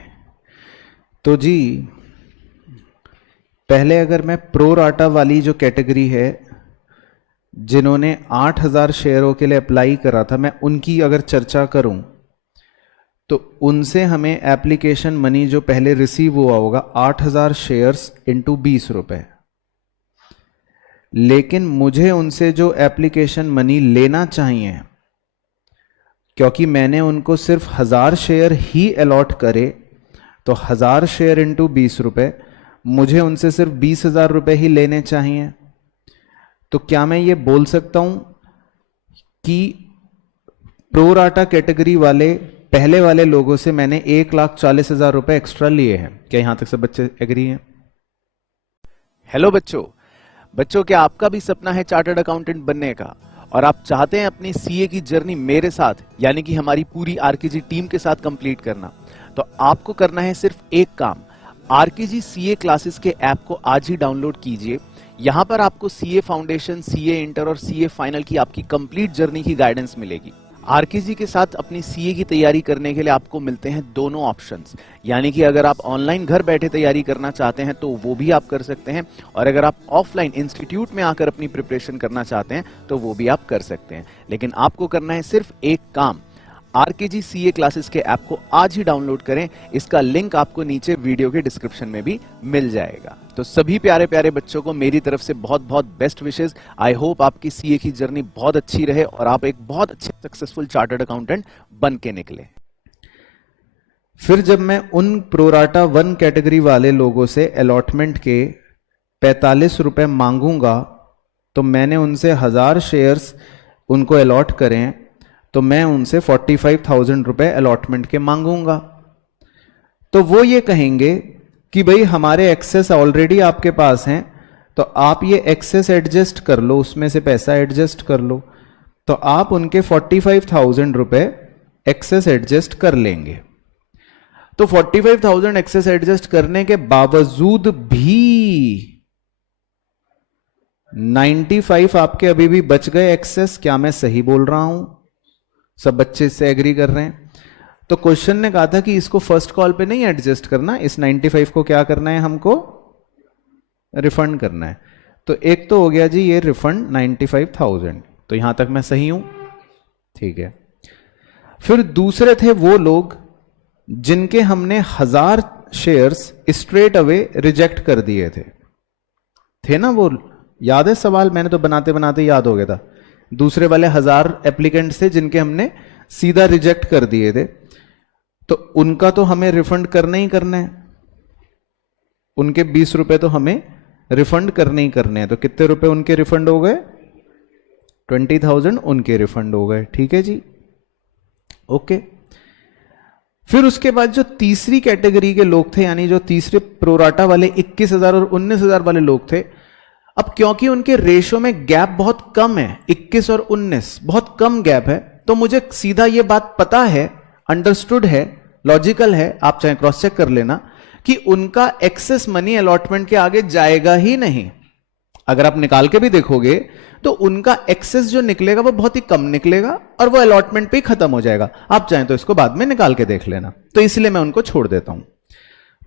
तो जी पहले अगर मैं प्रोराटा वाली जो कैटेगरी है जिन्होंने 8000 शेयरों के लिए अप्लाई करा था, मैं उनकी अगर चर्चा करूं तो उनसे हमें एप्लीकेशन मनी जो पहले रिसीव हुआ होगा 8000 शेयर्स इंटू 20 रुपए। लेकिन मुझे उनसे जो एप्लीकेशन मनी लेना चाहिए, क्योंकि मैंने उनको सिर्फ 1000 शेयर ही अलॉट करे, तो 1000 शेयर इंटू 20 रुपए, मुझे उनसे सिर्फ 20,000 रुपए ही लेने चाहिए। तो क्या मैं ये बोल सकता हूं कि प्रोराटा कैटेगरी वाले पहले वाले लोगों से मैंने 1,40,000 रुपए एक्स्ट्रा लिए हैं? क्या यहां तक सब बच्चे एग्री हैं? हेलो बच्चों, क्या आपका भी सपना है चार्टर्ड अकाउंटेंट बनने का और आप चाहते हैं अपनी सीए की जर्नी मेरे साथ यानी कि हमारी पूरी आरकेजी टीम के साथ कंप्लीट करना? तो आपको करना है सिर्फ एक काम, आरकेजी सीए क्लासेस के ऐप को आज ही डाउनलोड कीजिए। यहां पर आपको सीए फाउंडेशन, सीए इंटर और सीए फाइनल की आपकी कंप्लीट जर्नी की गाइडेंस मिलेगी। आरकेजी के साथ अपनी सीए की तैयारी करने के लिए आपको मिलते हैं दोनों ऑप्शंस, यानी कि अगर आप ऑनलाइन घर बैठे तैयारी करना चाहते हैं तो वो भी आप कर सकते हैं, और अगर आप ऑफलाइन इंस्टीट्यूट में आकर अपनी प्रिपरेशन करना चाहते हैं तो वो भी आप कर सकते हैं। लेकिन आपको करना है सिर्फ एक काम, आरकेजी सीए क्लासेस के ऐप को आज ही डाउनलोड करें। इसका लिंक आपको नीचे वीडियो के डिस्क्रिप्शन में भी मिल जाएगा। तो सभी प्यारे प्यारे बच्चों को मेरी तरफ से बहुत बहुत बेस्ट विशेस। आई होप आपकी सीए की जर्नी बहुत अच्छी रहे और आप एक बहुत अच्छे सक्सेसफुल चार्टर्ड अकाउंटेंट बन के निकले। फिर जब मैं उन प्रोराटा 1 कैटेगरी वाले लोगों से अलॉटमेंट के 45 रुपए मांगूंगा, तो मैंने उनसे 1000 शेयर्स उनको अलॉट करें, तो मैं उनसे 45,000 रुपए अलॉटमेंट के मांगूंगा। तो वो ये कहेंगे कि भाई हमारे एक्सेस ऑलरेडी आपके पास हैं, तो आप ये एक्सेस एडजस्ट कर लो, उसमें से पैसा एडजस्ट कर लो। तो आप उनके 45,000 रुपए एक्सेस एडजस्ट कर लेंगे। तो 45,000 एक्सेस एडजस्ट करने के बावजूद भी 95 आपके अभी भी बच गए एक्सेस। क्या मैं सही बोल रहा हूं? सब बच्चे इससे एग्री कर रहे हैं? तो क्वेश्चन ने कहा था कि इसको फर्स्ट कॉल पे नहीं एडजस्ट करना, इस 95 को क्या करना है, हमको रिफंड करना है। तो एक तो हो गया जी ये रिफंड 95,000, तो यहां तक मैं सही हूं? ठीक है। फिर दूसरे थे वो लोग जिनके हमने 1000 शेयर्स स्ट्रेट अवे रिजेक्ट कर दिए थे ना? वो याद है सवाल? मैंने तो बनाते बनाते याद हो गया था। दूसरे वाले 1000 एप्लीकेंट्स थे जिनके हमने सीधा रिजेक्ट कर दिए थे, तो उनका तो हमें रिफंड करना ही करना है। उनके 20 रुपए तो हमें रिफंड करने ही करने हैं। तो कितने रुपए उनके रिफंड हो गए? 20,000 उनके रिफंड हो गए। ठीक है जी, ओके। फिर उसके बाद जो तीसरी कैटेगरी के लोग थे, यानी जो तीसरे प्रोराटा वाले 21,000 और 19,000 वाले लोग थे, अब क्योंकि उनके रेशो में गैप बहुत कम है, 21 और 19 बहुत कम गैप है, तो मुझे सीधा ये बात पता है, अंडरस्टूड है, लॉजिकल है, आप चाहे क्रॉस चेक कर लेना कि उनका एक्सेस मनी अलॉटमेंट के आगे जाएगा ही नहीं। अगर आप निकाल के भी देखोगे तो उनका एक्सेस जो निकलेगा वो बहुत ही कम निकलेगा और वो अलॉटमेंट पे ही खत्म हो जाएगा। आप चाहें तो इसको बाद में निकाल के देख लेना, तो इसलिए मैं उनको छोड़ देता हूं।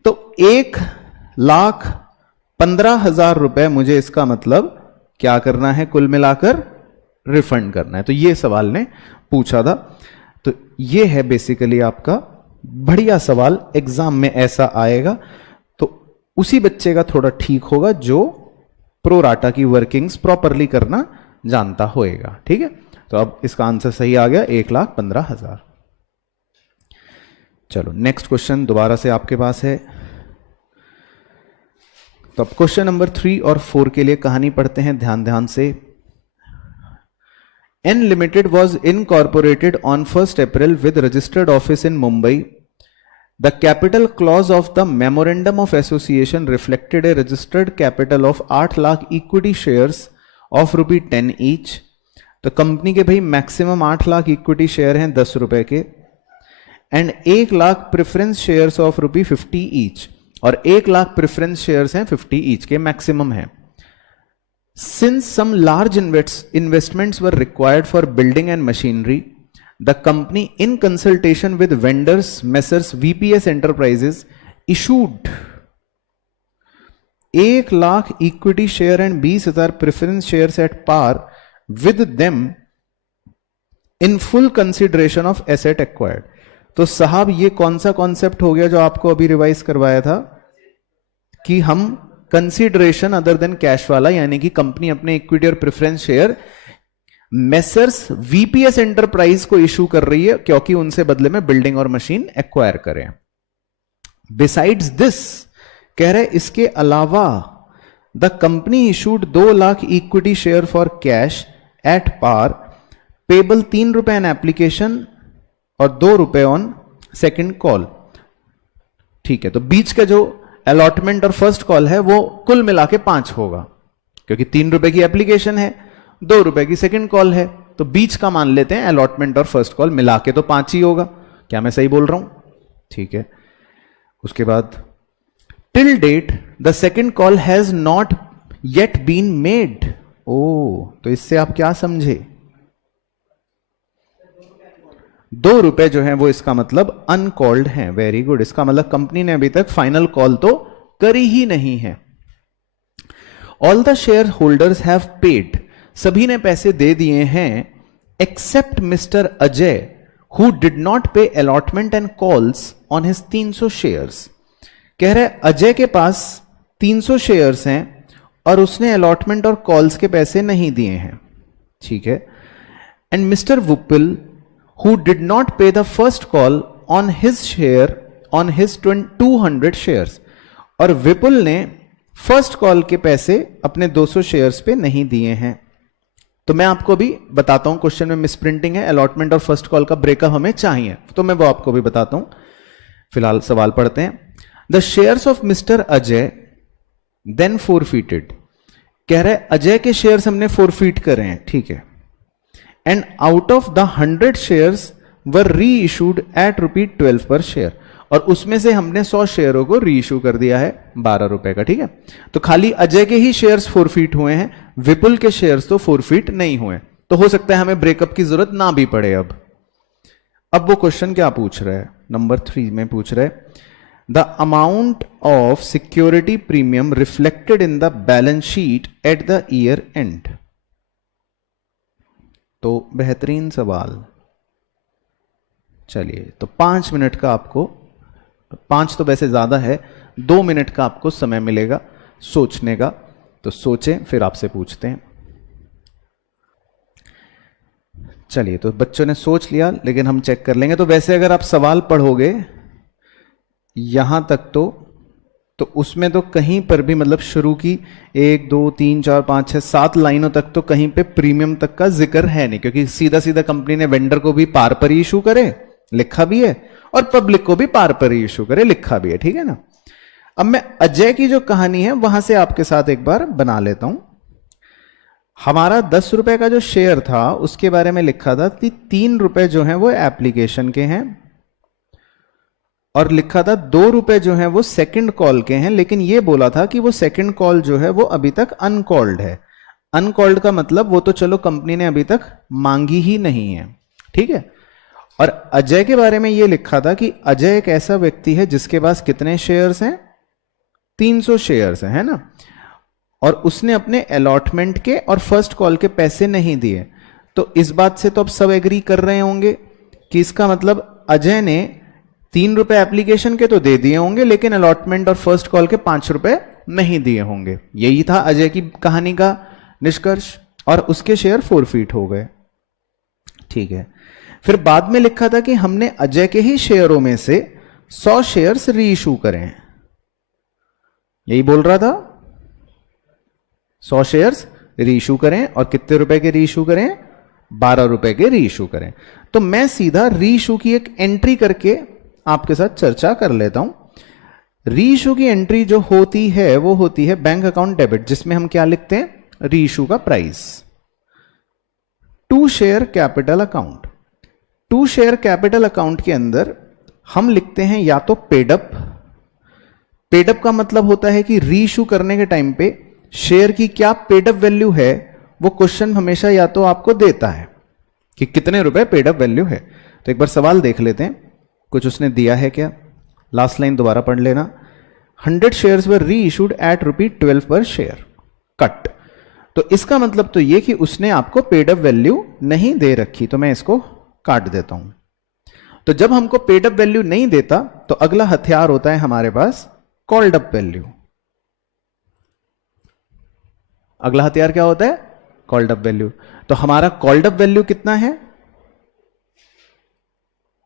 तो 1,15,000 रुपए मुझे इसका मतलब क्या करना है, कुल मिलाकर रिफंड करना है। तो ये सवाल ने पूछा था। तो ये है बेसिकली आपका बढ़िया सवाल, एग्जाम में ऐसा आएगा तो उसी बच्चे का थोड़ा ठीक होगा जो प्रोराटा की वर्किंग्स प्रॉपरली करना जानता होएगा। ठीक है, तो अब इसका आंसर सही आ गया, 1,15,000। चलो नेक्स्ट क्वेश्चन दोबारा से आपके पास है। तो अब क्वेश्चन नंबर 3 और 4 के लिए कहानी पढ़ते हैं ध्यान से। N Limited was incorporated on 1st April with registered office in Mumbai. The capital clause of the Memorandum of Association reflected a registered capital of 8 lakh equity shares of ₹10 each. तो company के भाई maximum 8 lakh equity share हैं 10 रुपए के, and 1 lakh preference shares of ₹50 each, और 1 lakh preference shares हैं 50 each के, maximum है। Since some large investments were required for building and machinery, the company, in consultation with vendors, Messrs. VPS Enterprises, issued 1 lakh equity share and 20,000 preference shares at par with them in full consideration of asset acquired. तो साहब ये कौन सा concept हो गया जो आपको अभी रिवाइज करवाया था कि हम कंसीडरेशन अदर देन कैश वाला, यानी कि कंपनी अपने इक्विटी और preference share messrs VPS enterprise को इशू कर रही है क्योंकि उनसे बदले में बिल्डिंग और मशीन एक्वायर करें। बिसाइड्स दिस, कह रहे इसके अलावा the company issued 2 lakh equity share for cash at par, payable 3 रुपए एन एप्लीकेशन और 2 रुपए ऑन सेकेंड कॉल। ठीक है, तो बीच का जो अलॉटमेंट और फर्स्ट कॉल है वो कुल मिला के 5 होगा, क्योंकि 3 रुपए की एप्लीकेशन है, 2 रुपए की सेकंड कॉल है, तो बीच का मान लेते हैं अलॉटमेंट और फर्स्ट कॉल मिला के तो 5 ही होगा। क्या मैं सही बोल रहा हूं? ठीक है। उसके बाद till date the second call has not yet been made. Oh, तो इससे आप क्या समझे? 2 रुपए जो है वो इसका मतलब अनकॉल्ड है। वेरी गुड, इसका मतलब कंपनी ने अभी तक फाइनल कॉल तो करी ही नहीं है। All the share holders have paid, सभी ने पैसे दे दिए हैं, except mister Ajay who did not pay allotment and calls on his 300 shares. कह रहे अजय के पास 300 शेयर्स हैं और उसने अलॉटमेंट और कॉल्स के पैसे नहीं दिए हैं। ठीक है। And mister Vupil who did not pay the first call on his share on his 200 shares, और विपुल ने फर्स्ट कॉल के पैसे अपने 200 शेयर्स पे नहीं दिए हैं। तो मैं आपको भी बताता हूं, क्वेश्चन में मिसप्रिंटिंग है, अलॉटमेंट और फर्स्ट कॉल का ब्रेकअप हमें चाहिए, तो मैं वो आपको भी बताता हूं। फिलहाल सवाल पढ़ते हैं। The shares of mister Ajay then forfeited, कह रहे अजय के शेयर्स हमने फोरफीट करे हैं। ठीक है। And out of the 100 shares वर री इशूड एट ₹12 पर शेयर, और उसमें से हमने 100 शेयरों को री इशू कर दिया है 12 रुपए का। ठीक है, तो खाली अजय के ही शेयर्स फोरफीट हुए हैं, विपुल के शेयर्स तो फोरफीट नहीं हुए, तो हो सकता है हमें ब्रेकअप की जरूरत ना भी पड़े। अब वो क्वेश्चन क्या पूछ रहा है, नंबर 3 में पूछ रहा है the amount of security premium reflected in the balance sheet at the year and. तो बेहतरीन सवाल। चलिए, तो 5 मिनट का आपको, 5 तो वैसे ज्यादा है, 2 मिनट का आपको समय मिलेगा सोचने का, तो सोचें फिर आपसे पूछते हैं। चलिए, तो बच्चों ने सोच लिया, लेकिन हम चेक कर लेंगे। तो वैसे अगर आप सवाल पढ़ोगे यहां तक तो उसमें तो कहीं पर भी मतलब शुरू की 1 2 3 4 5 6 7 लाइनों तक तो कहीं पे प्रीमियम तक का जिक्र है नहीं, क्योंकि सीधा सीधा कंपनी ने वेंडर को भी पार पर ही इशू करे, लिखा भी है, और पब्लिक को भी पार पर ही इशू करे, लिखा भी है। ठीक है ना। अब मैं अजय की जो कहानी है वहां से आपके साथ एक बार बना लेता हूं। हमारा 10 रुपए का जो शेयर था उसके बारे में लिखा था कि 3 रुपए जो है वो एप्लीकेशन के हैं और लिखा था 2 रुपए जो है वो सेकंड कॉल के हैं, लेकिन ये बोला था कि वो सेकंड कॉल जो है वो अभी तक अनकॉल्ड है। अनकॉल्ड का मतलब वो तो चलो कंपनी ने अभी तक मांगी ही नहीं है, ठीक है। और अजय के बारे में ये लिखा था कि अजय एक ऐसा व्यक्ति है जिसके पास कितने शेयर्स हैं, 300 शेयर्स हैं, है ना। और उसने अपने अलॉटमेंट के और फर्स्ट कॉल के पैसे नहीं दिए। तो इस बात से तो अब सब एग्री कर रहे होंगे कि इसका मतलब अजय ने 3 रुपए एप्लीकेशन के तो दे दिए होंगे, लेकिन अलॉटमेंट और फर्स्ट कॉल के 5 रुपए नहीं दिए होंगे। यही था अजय की कहानी का निष्कर्ष, और उसके शेयर फोरफीट हो गए, ठीक है। फिर बाद में लिखा था कि हमने अजय के ही शेयरों में से 100 शेयर्स री इशू करें, यही बोल रहा था, 100 शेयर्स री इशू करें। और कितने रुपए के री इशू करें, 12 रुपए के री इशू करें। तो मैं सीधा री इशू की एक एंट्री करके आपके साथ चर्चा कर लेता हूं। री इशू की एंट्री जो होती है वो होती है बैंक अकाउंट डेबिट, जिसमें हम क्या लिखते हैं, री इशू का price. To share capital account, to share capital account के अंदर हम लिखते हैं या तो पेडअप। पेडअप का मतलब होता है कि री इशू करने के टाइम पे शेयर की क्या पेडअप वैल्यू है, वो क्वेश्चन हमेशा या तो आपको देता है कि कितने रुपए पेडअप वैल्यू है। तो एक बार सवाल देख लेते हैं, कुछ उसने दिया है क्या। लास्ट लाइन दोबारा पढ़ लेना, 100 शेयर्स वर री इशूड एट ₹12 पर शेयर कट। तो इसका मतलब तो ये कि उसने आपको पेडअप वैल्यू नहीं दे रखी, तो मैं इसको काट देता हूं। तो जब हमको पेडअप वैल्यू नहीं देता तो अगला हथियार होता है हमारे पास कॉल्ड अप वैल्यू। अगला हथियार क्या होता है, कॉल्ड अप वैल्यू। तो हमारा कॉल्ड अप वैल्यू कितना है,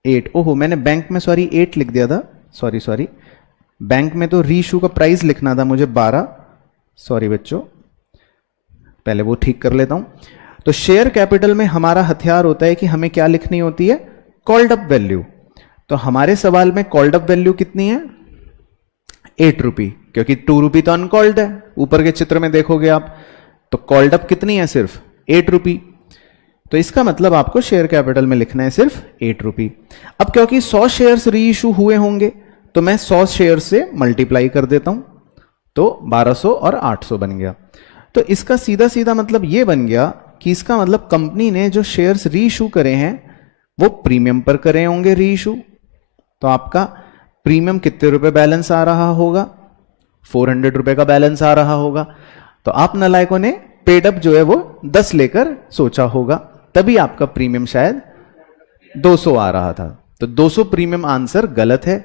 8। ओहो, मैंने बैंक में 8 लिख दिया था, सॉरी। बैंक में तो री इशू का प्राइस लिखना था मुझे 12, सॉरी बच्चों, पहले वो ठीक कर लेता हूं। तो शेयर कैपिटल में हमारा हथियार होता है कि हमें क्या लिखनी होती है, कॉल्ड अप वैल्यू। तो हमारे सवाल में कॉल्ड अप वैल्यू कितनी है, 8 रुपी, क्योंकि 2 रुपी तो अनकॉल्ड है। ऊपर के चित्र में देखोगे आप, तो कॉल्ड अप कितनी है, सिर्फ 8 रुपी। तो इसका मतलब आपको शेयर कैपिटल में लिखना है सिर्फ 8 रुपी। अब क्योंकि 100 शेयर्स री इशू हुए होंगे, तो मैं 100 शेयर से मल्टीप्लाई कर देता हूं, तो 1200 और 800 बन गया। तो इसका सीधा सीधा मतलब यह बन गया कि इसका मतलब कंपनी ने जो शेयर्स री इशू करे हैं वो प्रीमियम पर करे होंगे री इशू। तो आपका प्रीमियम कितने रुपए बैलेंस आ रहा होगा, 400 रुपए का बैलेंस आ रहा होगा। तो आप नालायकों ने पेडअप जो है वो 10 लेकर सोचा होगा, तभी आपका प्रीमियम शायद 200 आ रहा था। तो 200 प्रीमियम आंसर गलत है,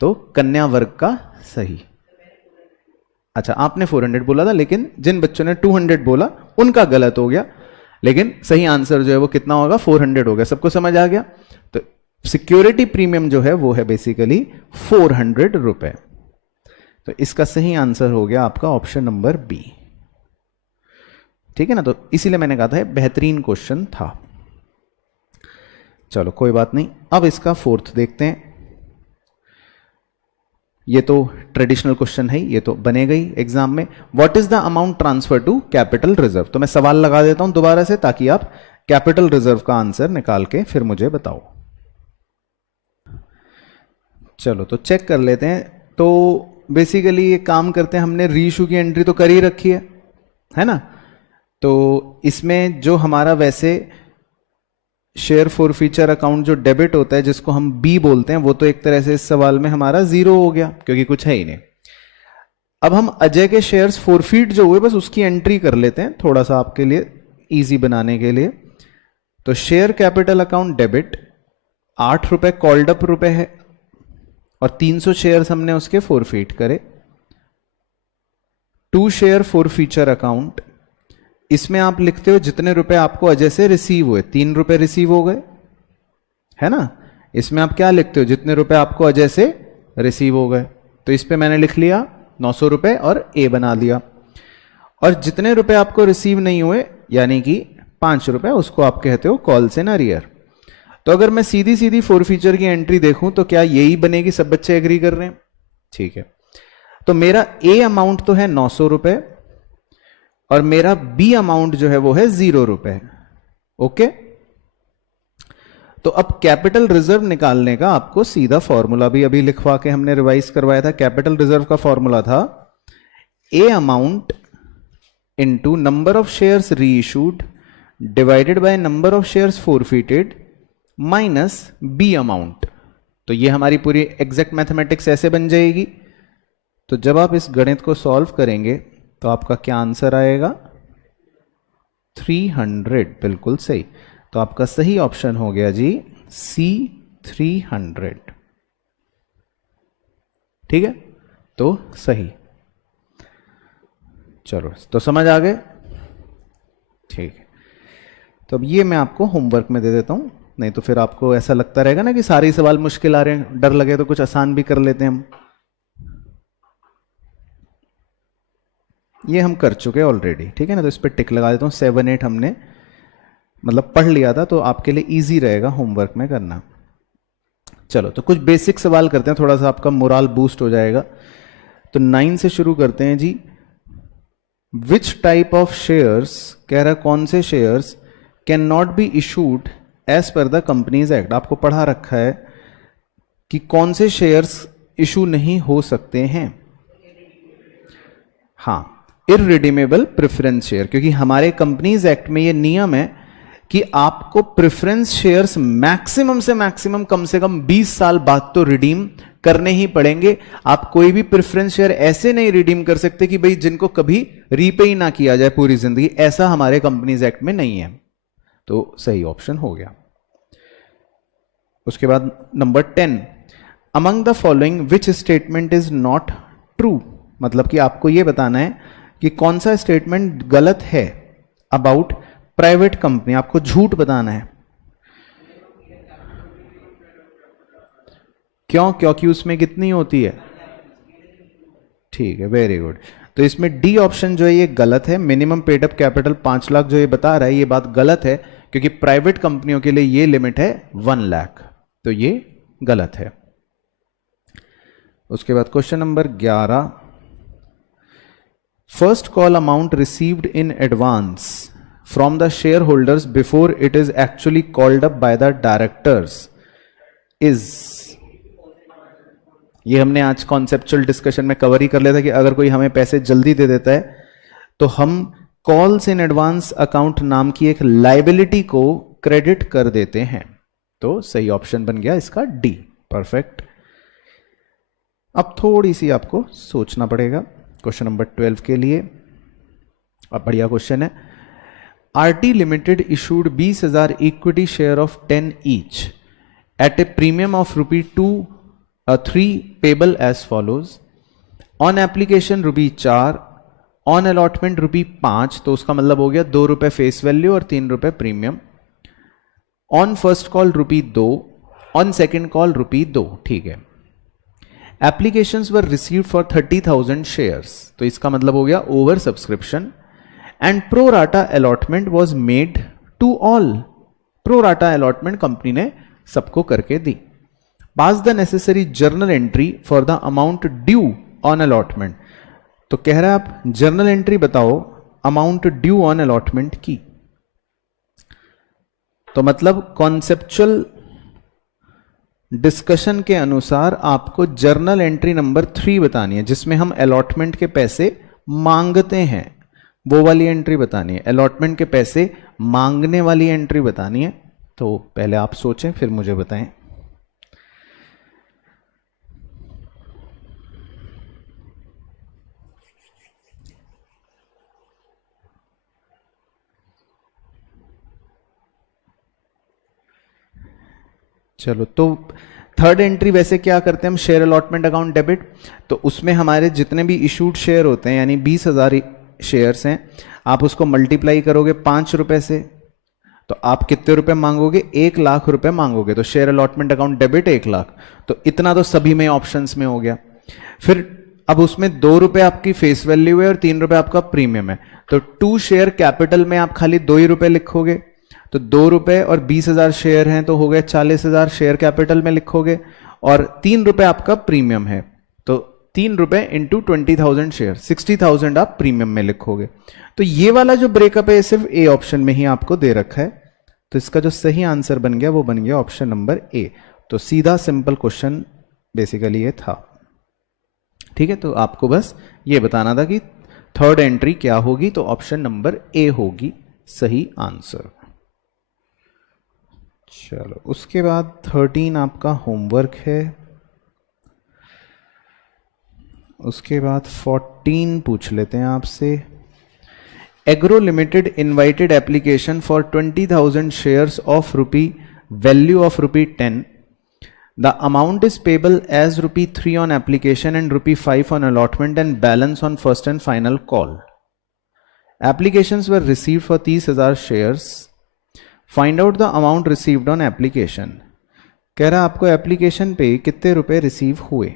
तो कन्या वर्ग का सही। अच्छा, आपने 400 बोला था, लेकिन जिन बच्चों ने 200 बोला उनका गलत हो गया, लेकिन सही आंसर जो है वो कितना होगा, 400 हो गया। सबको समझ आ गया। तो सिक्योरिटी प्रीमियम जो है वो है बेसिकली 400 रुपए। तो इसका सही आंसर हो गया आपका ऑप्शन नंबर बी, ठीक है ना। तो इसीलिए मैंने कहा था बेहतरीन क्वेश्चन था। चलो कोई बात नहीं, अब इसका फोर्थ देखते हैं। ये तो ट्रेडिशनल क्वेश्चन है, ये तो बनेगा ही एग्जाम में। What is the amount transfer to capital reserve. तो मैं सवाल लगा देता हूं दोबारा से, ताकि आप कैपिटल रिजर्व का आंसर निकाल के फिर मुझे बताओ। चलो तो चेक कर लेते हैं। तो बेसिकली ये काम करते हैं, हमने री इशू की एंट्री तो कर ही रखी है ना। तो इसमें जो हमारा वैसे शेयर फॉर फीचर अकाउंट जो डेबिट होता है, जिसको हम बी बोलते हैं, वो तो एक तरह से इस सवाल में हमारा 0 हो गया, क्योंकि कुछ है ही नहीं। अब हम अजय के शेयर्स फॉरफीट जो हुए बस उसकी एंट्री कर लेते हैं, थोड़ा सा आपके लिए इजी बनाने के लिए। तो शेयर कैपिटल अकाउंट डेबिट 8 रुपए कॉल्ड अप रुपए है, और 300 शेयर्स हमने उसके फॉरफीट करे। 2 शेयर फॉर फीचर अकाउंट, इसमें आप लिखते हो जितने रुपए आपको अजय से रिसीव हुए, 3 रुपए रिसीव हो गए, है ना। इसमें आप क्या लिखते हो, जितने रुपए आपको अजय से रिसीव हो गए। तो इस पे मैंने लिख लिया 900 रुपए और ए बना दिया। और जितने रुपए आपको रिसीव नहीं हुए, यानी कि 5 रुपए, उसको आप कहते हो कॉल्स इन अरियर। तो अगर मैं सीधी सीधी फॉरफीचर की एंट्री देखूं तो क्या यही बनेगी, सब बच्चे एग्री कर रहे हैं, ठीक है। तो मेरा ए अमाउंट तो है 900 रुपए, और मेरा बी अमाउंट जो है वो है 0 रुपए, ओके। तो अब कैपिटल रिजर्व निकालने का आपको सीधा फॉर्मूला भी अभी लिखवा के हमने रिवाइज करवाया था। कैपिटल रिजर्व का फॉर्मूला था A amount into number of shares reissued divided by number of shares forfeited minus B amount. तो ये हमारी पूरी एग्जैक्ट मैथमेटिक्स ऐसे बन जाएगी। तो जब आप इस गणित को सॉल्व करेंगे तो आपका क्या आंसर आएगा? 300। बिल्कुल सही। तो आपका सही ऑप्शन हो गया जी सी 300। ठीक है, तो सही। चलो, तो समझ आ गए? ठीक है, तो अब ये मैं आपको होमवर्क में दे देता हूं, नहीं तो फिर आपको ऐसा लगता रहेगा ना कि सारे ही सवाल मुश्किल आ रहे हैं, डर लगे तो कुछ आसान भी कर लेते हैं हम। ये हम कर चुके हैं ऑलरेडी, ठीक है ना, तो इस पर टिक लगा देता हूँ। 7, 8 हमने मतलब पढ़ लिया था, तो आपके लिए इजी रहेगा होमवर्क में करना। चलो, तो कुछ बेसिक सवाल करते हैं, थोड़ा सा आपका मोरल बूस्ट हो जाएगा। तो 9 से शुरू करते हैं जी। विच टाइप ऑफ शेयर्स, कह रहा कौन से shares can not be issued as per the companies act. आपको पढ़ा रखा है कि कौन से शेयर्स इशू नहीं हो सकते हैं। हाँ, इररिडीमेबल प्रेफरेंस शेयर, क्योंकि हमारे कंपनीज एक्ट में ये नियम है कि आपको प्रेफरेंस शेयर्स मैक्सिमम से मैक्सिमम कम से कम 20 साल बाद तो रिडीम करने ही पड़ेंगे। आप कोई भी प्रेफरेंस शेयर ऐसे नहीं रिडीम कर सकते कि भाई जिनको कभी रीपे ही ना किया जाए पूरी जिंदगी, ऐसा हमारे कंपनीज एक्ट में नहीं है। तो सही ऑप्शन हो गया। उसके बाद number 10, among the following which statement is not true. मतलब कि आपको यह बताना है कि कौन सा स्टेटमेंट गलत है अबाउट प्राइवेट कंपनी। आपको झूठ बताना है। क्यों? क्योंकि उसमें कितनी होती है? ठीक है, वेरी गुड। तो इसमें डी ऑप्शन जो है ये गलत है। Minimum paid up capital 5 lakh जो ये बता रहा है, ये बात गलत है, क्योंकि प्राइवेट कंपनियों के लिए ये लिमिट है 1 लाख। तो ये गलत है। उसके बाद question number 11, first call amount received in advance from the share holders before it is actually called up by the directors is. ये हमने आज कॉन्सेप्चुअल डिस्कशन में कवर ही कर लिया था कि अगर कोई हमें पैसे जल्दी दे देता है तो हम कॉल्स इन एडवांस अकाउंट नाम की एक लाइबिलिटी को क्रेडिट कर देते हैं। तो सही ऑप्शन बन गया इसका डी। परफेक्ट। अब थोड़ी सी आपको सोचना पड़ेगा क्वेश्चन नंबर 12 के लिए। अब बढ़िया क्वेश्चन है। RT limited issued 20,000 equity share of 10 each at a premium of ₹3 payable as follows. On application ₹4, on allotment ₹5, तो उसका मतलब हो गया ₹2 फेस वैल्यू और ₹3 premium. On first call ₹2, on second call ₹2। ठीक है। Applications were received for 30,000 shares, तो इसका मतलब हो गया over subscription. And pro rata allotment was made to all. Pro rata allotment company ने सबको करके दी। Pass the necessary journal entry for the amount due on allotment. तो कह रहा है आप जर्नल एंट्री बताओ अमाउंट ड्यू ऑन अलॉटमेंट की। तो मतलब कॉन्सेप्चुअल डिस्कशन के अनुसार आपको जर्नल एंट्री नंबर 3 बतानी है, जिसमें हम अलॉटमेंट के पैसे मांगते हैं, वो वाली एंट्री बतानी है। अलॉटमेंट के पैसे मांगने वाली एंट्री बतानी है। तो पहले आप सोचें फिर मुझे बताएं। चलो, तो थर्ड एंट्री वैसे क्या करते हैं हम, शेयर अलॉटमेंट अकाउंट डेबिट। तो उसमें हमारे जितने भी इशूड शेयर होते हैं, यानी 20,000 शेयर्स हैं, आप उसको मल्टीप्लाई करोगे ₹5 से, तो आप कितने रुपए मांगोगे? 1 लाख रुपए मांगोगे। तो share allotment account debit 1 lakh. तो इतना तो सभी में ऑप्शंस में हो गया। फिर अब उसमें ₹2 आपकी फेस वैल्यू है और ₹3 आपका प्रीमियम है। तो 2 शेयर कैपिटल में आप खाली ₹2 लिखोगे। तो ₹2 और 20,000 शेयर हैं तो हो गए 40,000 शेयर कैपिटल में लिखोगे, और ₹3 आपका प्रीमियम है। तो ₹3 इंटू 20,000 शेयर, 60,000 आप प्रीमियम में लिखोगे। तो ये वाला जो ब्रेकअप है सिर्फ ए ऑप्शन में ही आपको दे रखा है। तो इसका जो सही आंसर बन गया वो बन गया ऑप्शन नंबर ए। तो सीधा सिंपल क्वेश्चन बेसिकली ये था। ठीक है, तो आपको बस ये बताना था कि थर्ड एंट्री क्या होगी, तो ऑप्शन नंबर ए होगी सही आंसर। चलो उसके बाद 13 आपका होमवर्क है। उसके बाद 14 पूछ लेते हैं आपसे। Agro limited invited application for 20,000 shares of rupee value of rupee 10। The amount is payable as ₹3 on application and ₹5 on allotment and balance on first and final call. Applications were received for 30,000 shares. Find out the amount received on application. कह रहा आपको application पे कितने रुपए receive हुए।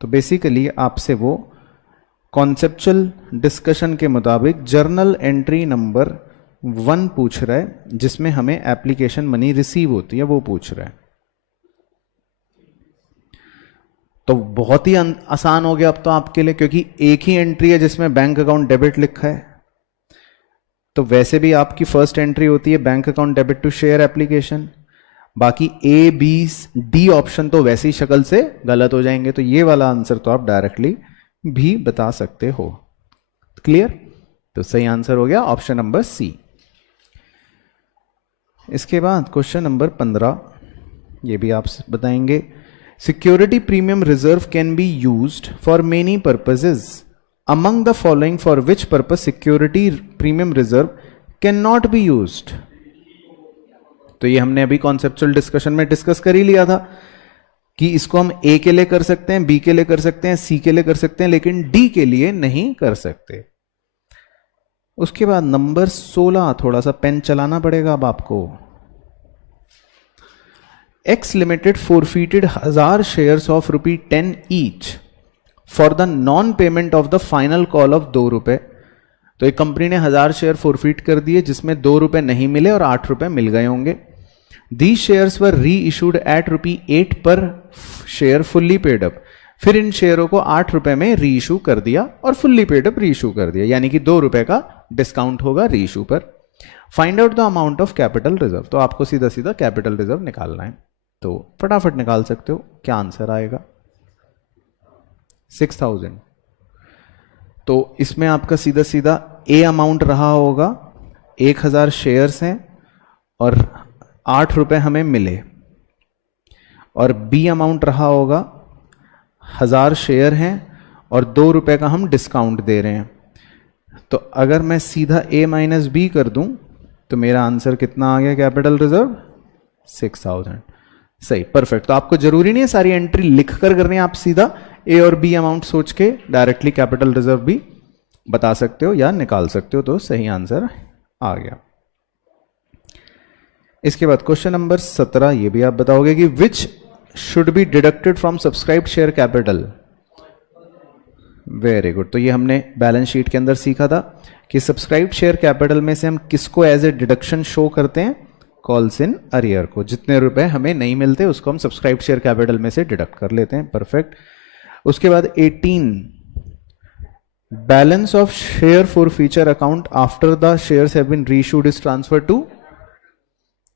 तो basically आपसे वो कॉन्सेप्चुअल डिस्कशन के मुताबिक जर्नल एंट्री नंबर 1 पूछ रहा है, जिसमें हमें एप्लीकेशन मनी रिसीव होती है, वो पूछ रहा है। तो बहुत ही आसान हो गया अब तो आपके लिए, क्योंकि एक ही एंट्री है जिसमें बैंक अकाउंट डेबिट लिखा है। तो वैसे भी आपकी फर्स्ट एंट्री होती है bank account debit to share application. बाकी ए बी डी ऑप्शन तो वैसे ही शक्ल से गलत हो जाएंगे, तो ये वाला आंसर तो आप डायरेक्टली भी बता सकते हो। क्लियर? तो सही आंसर हो गया ऑप्शन नंबर सी। इसके बाद क्वेश्चन नंबर 15, ये भी आप बताएंगे। Security premium reserve can be used for many purposes, among the following for which purpose security premium reserve can not be used. तो ये हमने अभी कॉन्सेप्चुअल डिस्कशन में डिस्कस कर ही लिया था कि इसको हम ए के लिए कर सकते हैं, बी के लिए कर सकते हैं, सी के लिए कर सकते हैं, लेकिन डी के लिए नहीं कर सकते। उसके बाद नंबर 16, थोड़ा सा पेन चलाना पड़ेगा अब आपको। X Limited forfeited 1000 shares of ₹10 each for the non-payment of the final call of ₹2। तो एक कंपनी ने 1000 शेयर फॉरफिट कर दिए जिसमें ₹2 नहीं मिले और ₹8 मिल गए होंगे। These shares were reissued at ₹8 पर शेयर फुल्ली पेड अप। फिर इन शेयरों को ₹8 में रीइशू कर दिया और फुल्ली पेड अप रीइशू कर दिया, यानी कि ₹2 का डिस्काउंट होगा रीइशू पर। Find out the amount of capital reserve. तो आपको सीधा सीधा कैपिटल रिजर्व निकालना है, तो फटाफट निकाल सकते हो। क्या आंसर आएगा? 6000। तो इसमें आपका सीधा सीधा ए अमाउंट रहा होगा, 1000 शेयर्स हैं और ₹8 हमें मिले, और बी अमाउंट रहा होगा 1000 शेयर हैं और ₹2 का हम डिस्काउंट दे रहे हैं। तो अगर मैं सीधा ए माइनस बी कर दूं तो मेरा आंसर कितना आ गया कैपिटल रिजर्व? 6000। सही, परफेक्ट। तो आपको जरूरी नहीं है सारी एंट्री लिख कर करनी है, आप सीधा ए और बी अमाउंट सोच के डायरेक्टली कैपिटल रिजर्व भी बता सकते हो या निकाल सकते हो। तो सही आंसर आ गया। इसके बाद क्वेश्चन नंबर 17, ये भी आप बताओगे कि which should be deducted from subscribed share capital. Very good. तो ये हमने बैलेंस शीट के अंदर सीखा था कि सब्सक्राइब्ड शेयर कैपिटल में से हम किसको एज ए डिडक्शन शो करते हैं? कॉल्स इन अरियर को। जितने रुपए हमें नहीं मिलते उसको हम सब्सक्राइब्ड शेयर कैपिटल में से डिडक्ट कर लेते हैं। परफेक्ट। उसके बाद 18, balance of share forfeiture account after the shares have been reissued is transfer to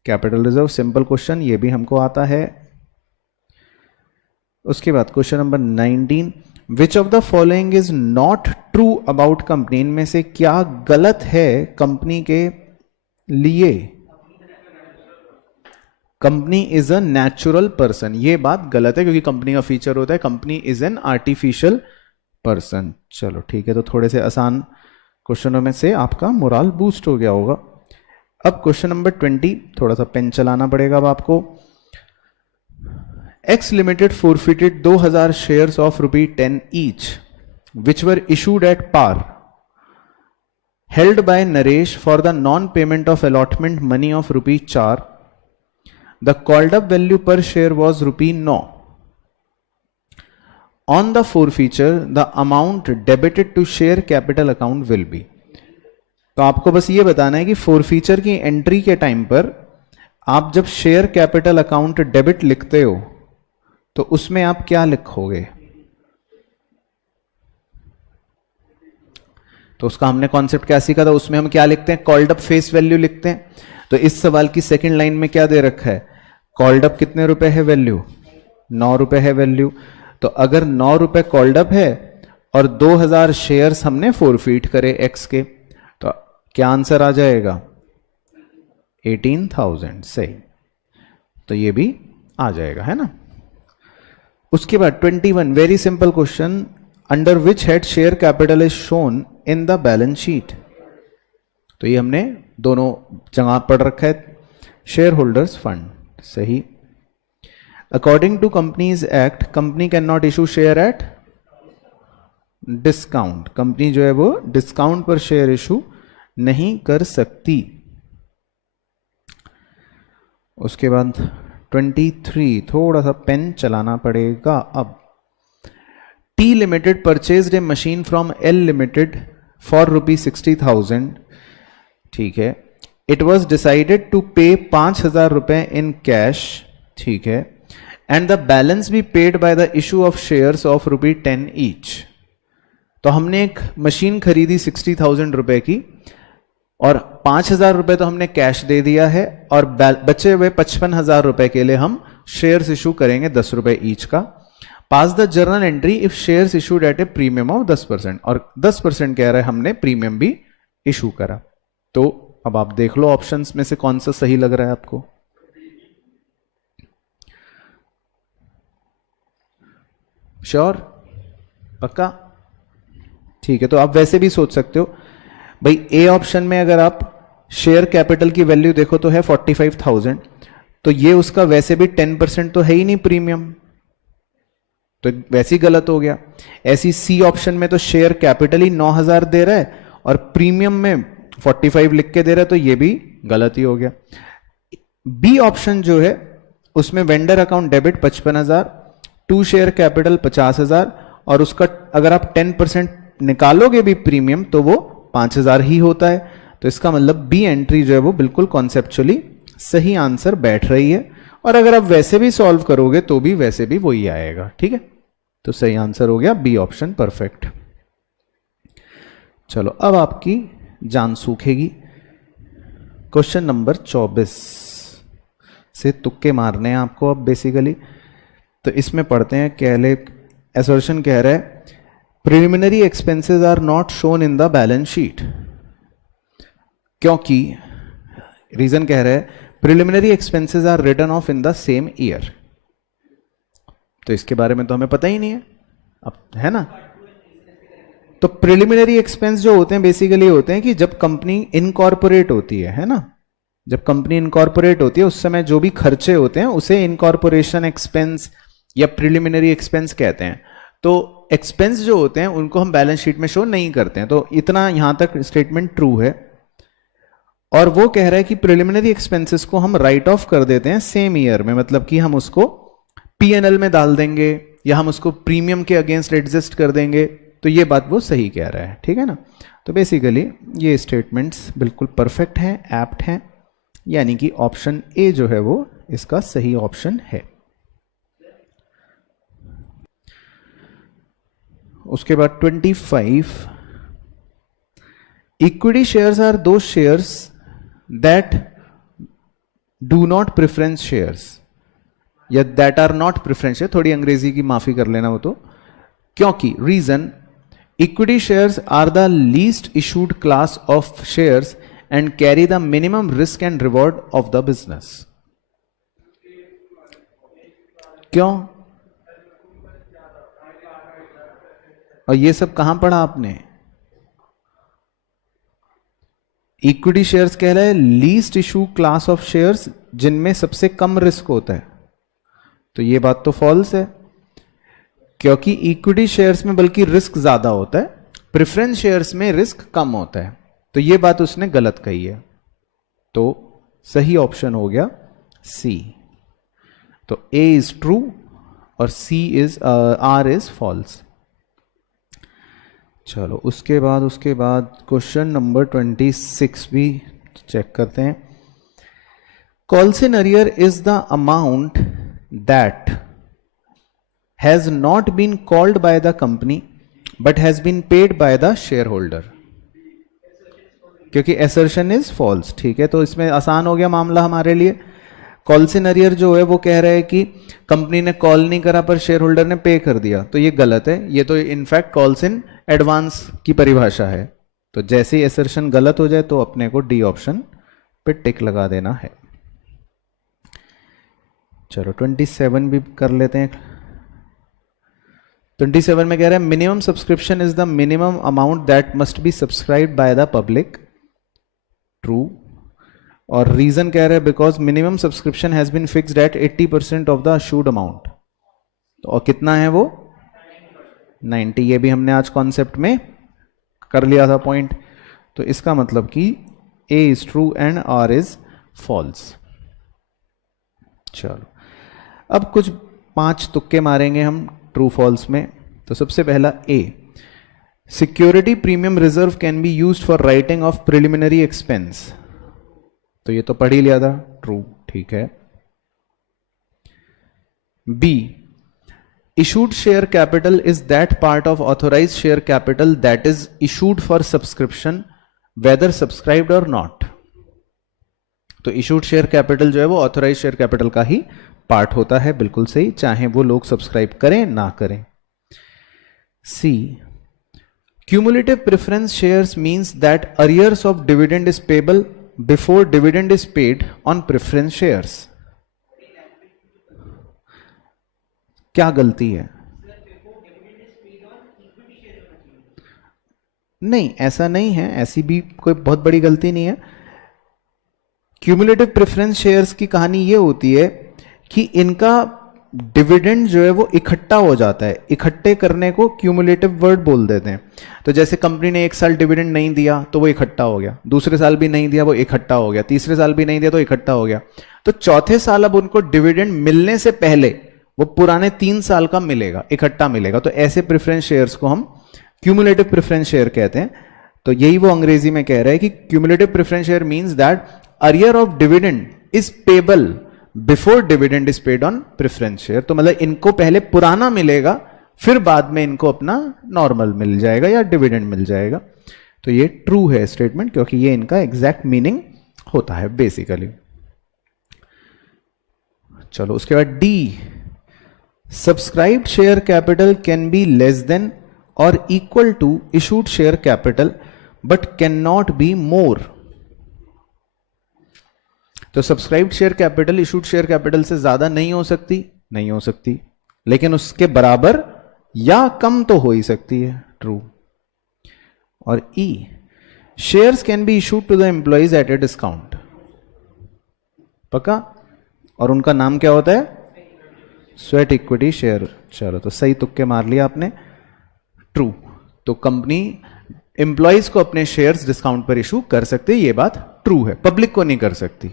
capital reserve. Simple question, ये भी हमको आता है। उसके बाद question number 19, which of the following is not true about company. इनमें से क्या गलत है कंपनी के लिए? Company is a natural person, ये बात गलत है क्योंकि कंपनी का फीचर होता है company is an artificial person. चलो ठीक है, तो थोड़े से आसान क्वेश्चनों में से आपका मोरल बूस्ट हो गया होगा। अब क्वेश्चन नंबर 20, थोड़ा सा पेन चलाना पड़ेगा अब आपको। X Limited forfeited 2000 shares of ₹10 each, which were issued at par, held by Naresh for the non-payment of allotment money of ₹4. The called up value per share was ₹9. On the forfeiture, the amount debited to share capital account will be। तो आपको बस ये बताना है कि forfeiture की entry के time पर आप जब शेयर कैपिटल अकाउंट डेबिट लिखते हो तो उसमें आप क्या लिखोगे? तो उसका हमने कॉन्सेप्ट क्या सीखा था, उसमें हम क्या लिखते हैं, कॉल्ड अप फेस वैल्यू लिखते हैं। तो इस सवाल की सेकंड लाइन में क्या दे रखा है, कॉल्ड अप कितने रुपए है वैल्यू, 9 रुपए है वैल्यू। तो अगर 9 रुपए कॉल्ड अप है और 2000 शेयर्स हमने फोरफीट करे एक्स के, तो क्या आंसर आ जाएगा, 18,000। सही, तो ये भी आ जाएगा, है ना। उसके बाद 21, very simple question, under which head share capital is shown in the balance sheet. तो ये हमने दोनों जगह पढ़ रखा है, शेयर होल्डर्स फंड। सही। According to companies act, company cannot issue share at discount. Company जो है वो डिस्काउंट पर शेयर इशू नहीं कर सकती। उसके बाद 23, थोड़ा सा पेन चलाना पड़ेगा अब। T limited purchased A machine from L limited for ₹60,000। ठीक है। इट वॉज डिसाइडेड टू पे 5,000 रुपए इन कैश। ठीक है। And the balance be paid by the issue of shares of ₹10 each. तो हमने एक मशीन खरीदी 60,000 रुपए की और 5,000 रुपए तो हमने कैश दे दिया है और बचे हुए 55,000 रुपए के लिए हम शेयर्स इशू करेंगे 10 रुपए ईच का। Pass the journal entry if shares issued at a premium of 10%, और 10% कह रहा है हमने प्रीमियम भी इशू करा। तो अब आप देख लो ऑप्शंस में से कौन सा सही लग रहा है आपको। श्योर, पक्का? ठीक है। तो आप वैसे भी सोच सकते हो भाई, ए ऑप्शन में अगर आप शेयर कैपिटल की वैल्यू देखो तो है 45,000, तो ये उसका वैसे भी 10% तो है ही नहीं प्रीमियम, तो वैसे ही गलत हो गया। ऐसी सी ऑप्शन में तो शेयर कैपिटल ही 9,000 दे रहा है और प्रीमियम में 45 लिख के दे रहा है, तो ये भी गलत ही हो गया। बी ऑप्शन जो है उसमें vendor account debit 55,000, to share capital 50,000, और उसका अगर आप 10% निकालोगे भी प्रीमियम तो वो 5,000 ही होता है। तो इसका मतलब बी एंट्री जो है वो बिल्कुल कॉन्सेप्चुअली सही आंसर बैठ रही है, और अगर आप वैसे भी सॉल्व करोगे तो भी वैसे भी वही आएगा। ठीक है, तो सही आंसर हो गया बी ऑप्शन, परफेक्ट। चलो अब आपकी जान सूखेगी। क्वेश्चन नंबर 24 से तुक्के मारने हैं आपको अब बेसिकली। तो इसमें पढ़ते हैं, असर्शन कह रहा है preliminary expenses are not shown in the balance sheet, क्योंकि रीजन कह रहा है preliminary expenses are written off in the same year. तो इसके बारे में तो हमें पता ही नहीं है अब, है ना। तो प्रिलिमिनरी एक्सपेंस जो होते हैं बेसिकली होते हैं कि जब कंपनी इनकॉर्पोरेट होती है ना, जब कंपनी इनकॉर्पोरेट होती है उस समय जो भी खर्चे होते हैं उसे इनकॉर्पोरेशन एक्सपेंस या प्रिलिमिनरी एक्सपेंस कहते हैं। तो एक्सपेंस जो होते हैं उनको हम बैलेंस शीट में शो नहीं करते हैं। तो इतना यहां तक स्टेटमेंट ट्रू है। और वो कह रहा है कि प्रिलिमिनरी एक्सपेंसेस को हम राइट ऑफ कर देते हैं सेम ईयर में, मतलब कि हम उसको पीएनएल में डाल देंगे या हम उसको प्रीमियम के अगेंस्ट एडजस्ट कर देंगे। तो ये बात वो सही कह रहा है, ठीक है ना। तो बेसिकली ये स्टेटमेंट्स बिल्कुल परफेक्ट हैं, एप्ट हैं, यानी कि ऑप्शन ए जो है वो इसका सही ऑप्शन है। उसके बाद 25, equity shares are those shares that do not preference shares या that are not preference share, थोड़ी अंग्रेजी की माफी कर लेना वो तो, क्योंकि reason equity shares are the least issued class of shares and carry the minimum risk and reward of the business. क्यों? और ये सब कहां पढ़ा आपने? इक्विटी शेयर्स कह रहा है least issue class of shares जिनमें सबसे कम रिस्क होता है। तो ये बात तो फॉल्स है, क्योंकि इक्विटी शेयर्स में बल्कि रिस्क ज्यादा होता है, प्रेफरेंस शेयर्स में रिस्क कम होता है। तो ये बात उसने गलत कही है। तो सही ऑप्शन हो गया सी। तो ए इज ट्रू और सी इज आर इज फॉल्स। चलो उसके बाद क्वेश्चन नंबर 26 भी चेक करते हैं। Calls in arrear is the amount that has not been called by the company but has been paid by the shareholder. क्योंकि एसर्शन इज फॉल्स। ठीक है, तो इसमें आसान हो गया मामला हमारे लिए। कॉल्स इन अरियर जो है वो कह रहा है कि कंपनी ने कॉल नहीं करा पर शेयर होल्डर ने पे कर दिया, तो ये गलत है। ये तो इनफैक्ट कॉल्स इन एडवांस की परिभाषा है। तो जैसे ही एसर्शन गलत हो जाए तो अपने को डी ऑप्शन पे टिक लगा देना है। चलो 27 भी कर लेते हैं। 27 में कह रहा है minimum subscription is the minimum amount that must be subscribed by the public. True. और रीजन कह रहे हैं because minimum subscription has been fixed at 80% of the assured amount. और कितना है वो? 90। ये भी हमने आज कॉन्सेप्ट में कर लिया था पॉइंट। तो इसका मतलब कि A is true and R is false. चलो अब कुछ 5 तुक्के मारेंगे हम ट्रू फॉल्स में। तो सबसे पहला A, security premium reserve can be used for writing of preliminary expense. तो ये तो पढ़ ही लिया था, ट्रू। ठीक है। B, issued share capital is that part of authorized share capital that is issued for subscription whether subscribed or not। तो issued share capital जो है वो authorized share capital का ही पार्ट होता है, बिल्कुल सही, चाहे वो लोग सब्सक्राइब करें ना करें। C, cumulative preference shares means that arrears of dividend is payable before dividend is paid on preference shares। क्या गलती है? नहीं, ऐसा नहीं है, ऐसी भी कोई बहुत बड़ी गलती नहीं है। क्यूमुलेटिव प्रेफरेंस शेयर्स की कहानी ये होती है कि इनका डिविडेंड जो है वो इकट्ठा हो जाता है। इकट्ठे करने को क्यूमुलेटिव वर्ड बोल देते हैं। तो जैसे कंपनी ने एक साल डिविडेंड नहीं दिया तो वो इकट्ठा हो गया, दूसरे साल भी नहीं दिया वो इकट्ठा हो गया, तीसरे साल भी नहीं दिया तो इकट्ठा हो गया। तो चौथे साल अब उनको डिविडेंड मिलने से पहले वो पुराने 3 साल का मिलेगा, इकट्ठा मिलेगा। तो ऐसे प्रेफरेंस शेयर्स को हम क्यूमुलेटिव प्रेफरेंस शेयर कहते हैं। तो यही वो अंग्रेजी में कह रहा है कि cumulative preference share means that arrear of dividend is payable before dividend is paid on preference share. तो मतलब इनको पहले पुराना मिलेगा, फिर बाद में इनको अपना नॉर्मल मिल जाएगा या डिविडेंड मिल जाएगा। तो ये ट्रू है स्टेटमेंट, क्योंकि ये इनका एग्जैक्ट मीनिंग होता है बेसिकली। चलो उसके बाद D, subscribed share capital can be less than और equal to issued share capital but can not be more. तो subscribed share capital issued share capital से ज्यादा नहीं हो सकती, लेकिन उसके बराबर या कम तो हो ही सकती है, ट्रू। और E, shares can be issued to the employees at a discount. पक्का? और उनका नाम क्या होता है? Sweat equity share. चलो तो सही तुक्के मार लिया आपने, ट्रू। तो कंपनी एम्प्लॉइज को अपने शेयर्स डिस्काउंट पर इशू कर सकते, ये बात ट्रू है, पब्लिक को नहीं कर सकती।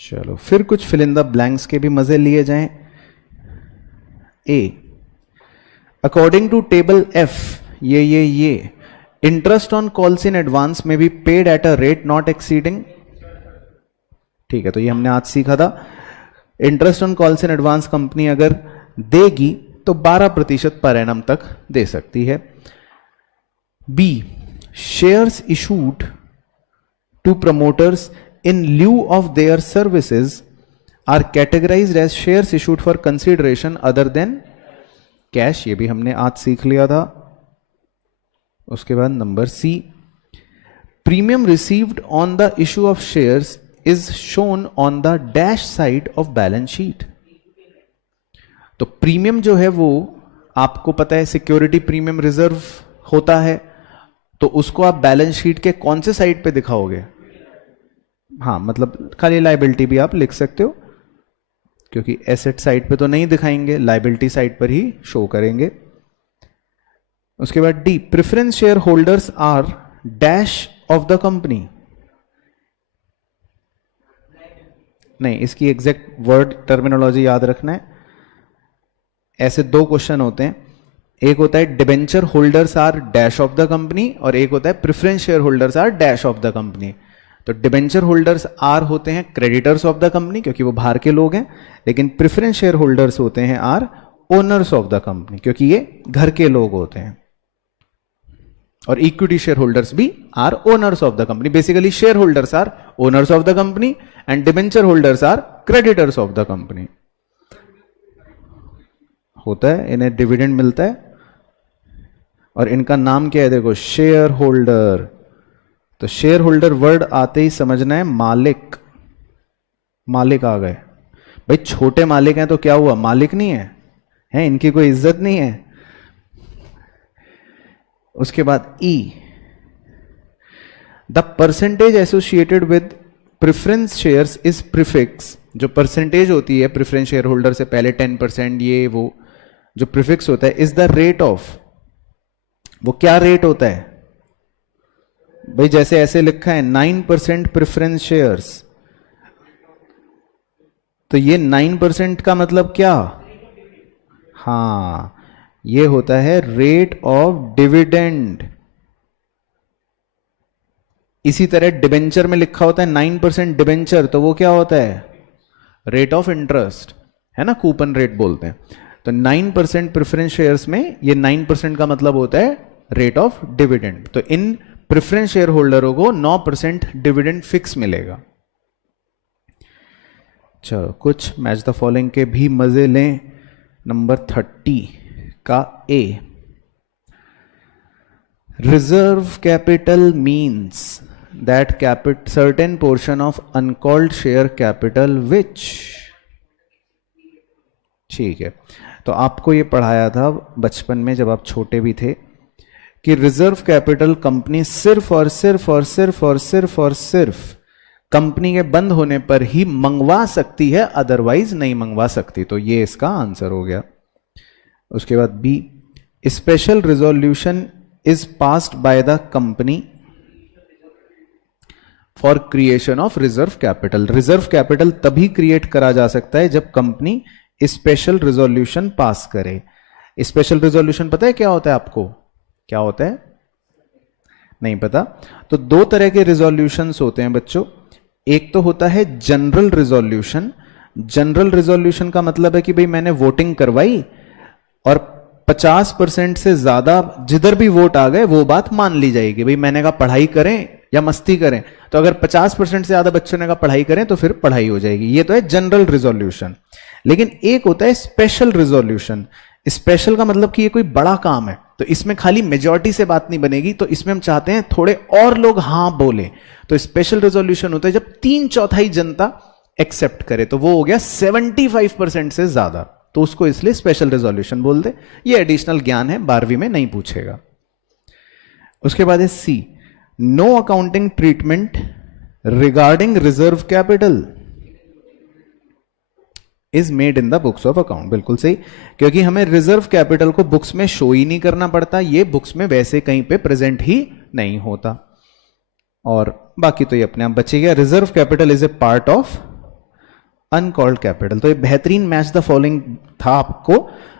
चलो फिर कुछ फिल इन द ब्लैंक्स के भी मजे लिए जाएं। A, according to table F, ये interest on calls in advance में be paid at a rate not exceeding. ठीक है, तो ये हमने आज सीखा था। Interest on calls in advance company अगर देगी तो 12% पर एनम तक दे सकती है। B, shares issued to promoters in lieu of their services are categorized as shares issued for consideration other than cash। ये भी हमने आज सीख लिया था। उसके बाद number C, premium received on the issue of shares is shown on the dash side of balance sheet। तो प्रीमियम जो है वो आपको पता है सिक्योरिटी प्रीमियम रिजर्व होता है, तो उसको आप बैलेंस शीट के कौन से साइड पे दिखाओगे? हाँ, मतलब खाली लायबिलिटी भी आप लिख सकते हो, क्योंकि एसेट साइड पे तो नहीं दिखाएंगे, लायबिलिटी साइड पर ही शो करेंगे। उसके बाद D, preference shareholders are dash of the company. नहीं, इसकी एग्जैक्ट वर्ड टर्मिनोलॉजी याद रखना है। ऐसे 2 क्वेश्चन होते हैं, एक होता है debenture holders are dash of the company और एक होता है preference shareholders are dash of the company. तो डिबेंचर होल्डर्स आर होते हैं क्रेडिटर्स ऑफ द कंपनी, क्योंकि वो बाहर के लोग हैं, लेकिन प्रेफरेंस शेयर होल्डर्स होते हैं are owners of the company, क्योंकि ये घर के लोग होते हैं। और इक्विटी शेयर होल्डर्स भी are owners of the company. Basically shareholders are owners of the company and debenture holders are creditors of the company. होता है, इन्हें डिविडेंड मिलता है और इनका नाम क्या है, देखो शेयर होल्डर. तो शेयर होल्डर वर्ड आते ही समझना है मालिक. मालिक आ गए भाई. छोटे मालिक हैं तो क्या हुआ, मालिक नहीं है, हैं इनकी कोई इज्जत नहीं है. उसके बाद E, the percentage associated with preference shares is prefix. जो परसेंटेज होती है प्रेफरेंस शेयर होल्डर से पहले 10%, ये वो जो प्रीफिक्स होता है, इज द रेट ऑफ. वो क्या रेट होता है भाई, जैसे ऐसे लिखा है 9% प्रेफरेंस शेयर्स, तो ये 9% का मतलब क्या, हाँ ये होता है रेट ऑफ डिविडेंड. इसी तरह डिबेंचर में लिखा होता है 9% डिबेंचर, तो वो क्या होता है, रेट ऑफ इंटरेस्ट, है ना, कूपन रेट बोलते हैं. तो 9% प्रेफरेंस शेयर्स में ये 9% का मतलब होता है रेट ऑफ डिविडेंड. तो इन प्रेफरेंस शेयर होल्डरों को 9% डिविडेंड फिक्स मिलेगा. चलो कुछ मैच द फॉलोइंग के भी मजे लें. नंबर 30 का A, reserve capital means that certain portion of uncalled share capital which. ठीक है, तो आपको ये पढ़ाया था बचपन में जब आप छोटे भी थे कि रिजर्व कैपिटल कंपनी सिर्फ और सिर्फ और सिर्फ और सिर्फ और सिर्फ कंपनी के बंद होने पर ही मंगवा सकती है, अदरवाइज नहीं मंगवा सकती. तो ये इसका आंसर हो गया. उसके बाद B, special resolution is passed by the company for creation of reserve capital. Reserve capital तभी क्रिएट करा जा सकता है जब कंपनी स्पेशल रिजोल्यूशन पास करे. स्पेशल रिजोल्यूशन पता है क्या होता है आपको, क्या होता है, नहीं पता? तो दो तरह के रिजोल्यूशंस होते हैं बच्चों. एक तो होता है जनरल रिजोल्यूशन. जनरल रिजोल्यूशन का मतलब है कि भाई मैंने वोटिंग करवाई और 50% से ज्यादा जिधर भी वोट आ गए वो बात मान ली जाएगी. भाई मैंने कहा पढ़ाई करें या मस्ती करें, तो अगर 50% से ज्यादा बच्चों ने कहा पढ़ाई करें तो फिर पढ़ाई हो जाएगी. ये तो है जनरल रिजोल्यूशन. लेकिन एक होता है स्पेशल रिजोल्यूशन. स्पेशल का मतलब कि ये कोई बड़ा काम है, तो इसमें खाली मेजॉरिटी से बात नहीं बनेगी, तो इसमें हम चाहते हैं थोड़े और लोग हां बोले. तो स्पेशल रिजोल्यूशन होता है जब 3/4 जनता एक्सेप्ट करे, तो वो हो गया 75% से ज्यादा, तो उसको इसलिए स्पेशल रिजोल्यूशन बोलते. ये एडिशनल ज्ञान है, 12वीं में नहीं पूछेगा. उसके बाद है C, no accounting treatment regarding reserve capital is made in the books of account. बिल्कुल सही, क्योंकि हमें रिजर्व कैपिटल को बुक्स में शो ही नहीं करना पड़ता, ये बुक्स में वैसे कहीं पे प्रेजेंट ही नहीं होता. और बाकी तो ये अपने आप बचेगा. Reserve capital is a part of uncalled capital. तो ये बेहतरीन मैच द फॉलोइंग था आपको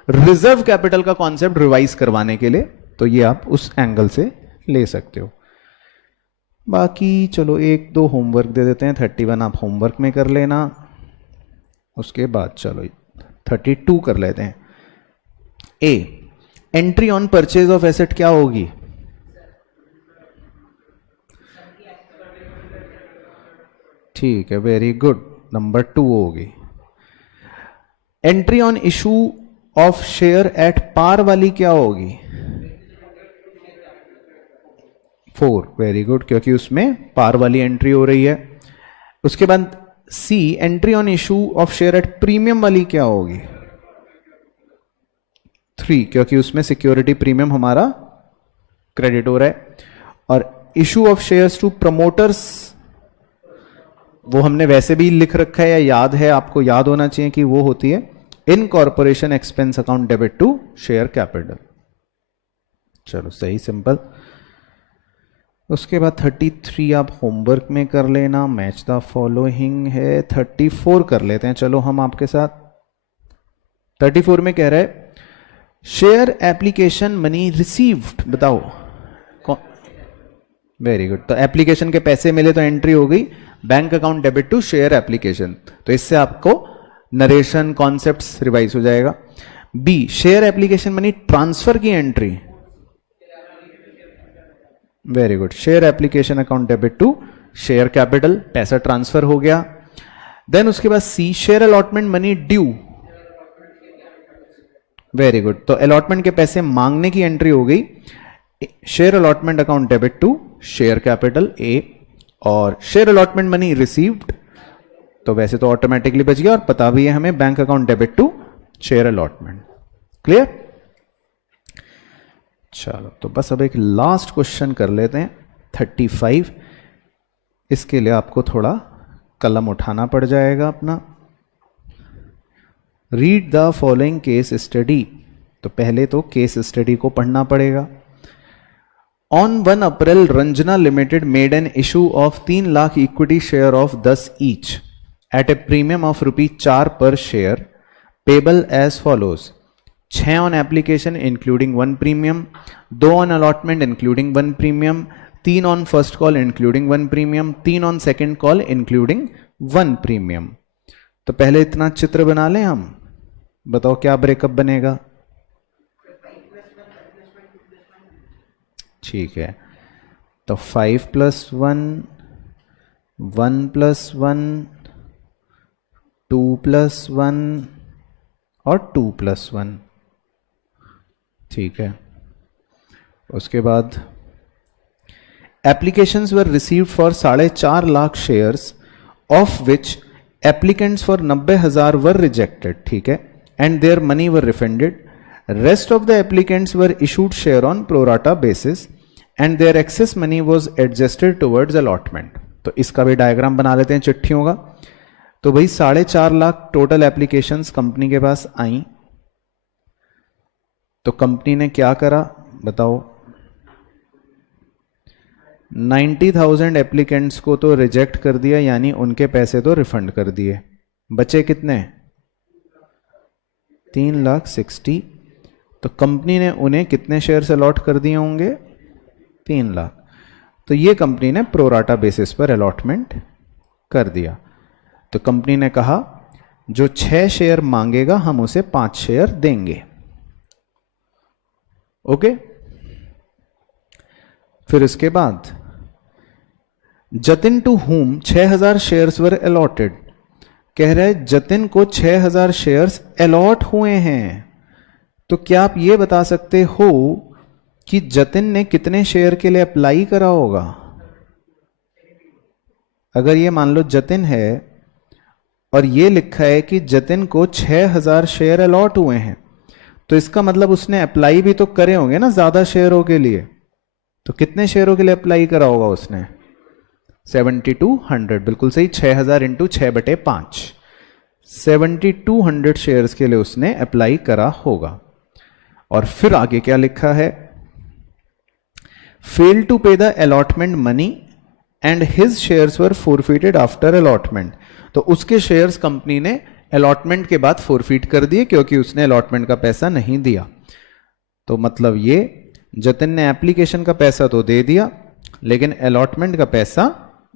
रिजर्व कैपिटल का कॉन्सेप्ट रिवाइज करवाने के लिए, तो ये आप उस एंगल से ले सकते हो. बाकी चलो एक दो होमवर्क दे देते हैं. 31 आप होमवर्क में कर लेना. उसके बाद चलो 32 कर लेते हैं. A, entry on purchase of asset क्या होगी, ठीक है, वेरी गुड. नंबर 2 होगी. Entry on issue of share at par वाली क्या होगी, 4, वेरी गुड, क्योंकि उसमें पार वाली एंट्री हो रही है. उसके बाद C, entry on issue of share at premium वाली क्या होगी, 3, क्योंकि उसमें सिक्योरिटी प्रीमियम हमारा क्रेडिट हो रहा है. और issue of shares to promoters, वो हमने वैसे भी लिख रखा है या याद है, आपको याद होना चाहिए कि वो होती है incorporation expense account debit to share capital. चलो सही, सिंपल. उसके बाद 33 आप होमवर्क में कर लेना. मैच द फॉलोइंग है. 34 कर लेते हैं चलो हम आपके साथ. 34 में कह रहा है शेयर एप्लीकेशन मनी रिसीव्ड, बताओ कौन, वेरी गुड. तो एप्लीकेशन के पैसे मिले तो एंट्री हो गई bank account debit to share application. तो इससे आपको नरेशन कॉन्सेप्ट्स रिवाइज हो जाएगा. B, share application money transfer की एंट्री, very good, share application account debit to share capital, पैसा ट्रांसफर हो गया। देन उसके बाद C, share allotment money due. Very good, तो अलॉटमेंट के पैसे मांगने की एंट्री हो गई, share allotment account debit to share capital uh, और शेयर अलॉटमेंट मनी रिसीव्ड, तो वैसे तो ऑटोमेटिकली बच गया और पता भी है हमें bank account debit to share allotment. Clear? चलो, तो बस अब एक लास्ट क्वेश्चन कर लेते हैं 35। इसके लिए आपको थोड़ा कलम उठाना पड़ जाएगा अपना। Read the following case study, तो पहले तो केस स्टडी को पढ़ना पड़ेगा। On 1 April Ranjana limited made an issue of 3 lakh equity share of 10 each at a premium of ₹4 per share, payable as follows: 6 on application including 1 premium, 2 on allotment including 1 premium, 3 on first call including 1 premium, 3 on second call including 1 premium. तो पहले इतना चित्र बना लें हम, बताओ क्या breakup बनेगा। ठीक है, तो 5 + 1, 1 + 1, 2 + 1 और 2 + 1। ठीक है, उसके बाद applications were received for 4.5 lakh shares, of which applicants for 90,000 were rejected. ठीक है, and their money were refunded. Rest of the applicants were issued share on pro rata basis and their excess money was adjusted towards allotment. तो इसका भी diagram बना लेते हैं चिट्ठियों का। तो भाई 4.5 लाख टोटल एप्लीकेशंस कंपनी के पास आई, तो कंपनी ने क्या करा बताओ। 90,000 एप्लीकेंट्स को तो रिजेक्ट कर दिया, यानी उनके पैसे तो रिफंड कर दिए। बचे कितने? 3,60,000। तो कंपनी ने उन्हें कितने शेयर्स अलॉट कर दिए होंगे? 3 लाख। तो ये कंपनी ने प्रोराटा बेसिस पर अलॉटमेंट कर दिया। तो कंपनी ने कहा जो 6 शेयर मांगेगा हम उसे 5 शेयर देंगे। ओके, फिर इसके बाद Jatin to whom 6,000 shares were allotted. कह रहे जतिन को 6,000 शेयर्स अलॉट हुए हैं। तो क्या आप ये बता सकते हो कि जतिन ने कितने शेयर के लिए अप्लाई करा होगा? अगर ये मान लो जतिन है और ये लिखा है कि जतिन को 6,000 शेयर अलॉट हुए हैं, तो इसका मतलब उसने अप्लाई भी तो करे होंगे ना ज्यादा शेयरों के लिए। तो कितने शेयरों के लिए अप्लाई करा होगा उसने? 7200। बिल्कुल सही, 6,000 × 6/5, 7200 शेयर्स के लिए उसने अप्लाई करा होगा। और फिर आगे क्या लिखा है? फेल टू पे the allotment money and his shares were forfeited after allotment. तो उसके शेयर्स कंपनी ने अलॉटमेंट के बाद फोरफिट कर दिए क्योंकि उसने अलॉटमेंट का पैसा नहीं दिया। तो मतलब ये जतिन ने एप्लीकेशन का पैसा तो दे दिया लेकिन अलॉटमेंट का पैसा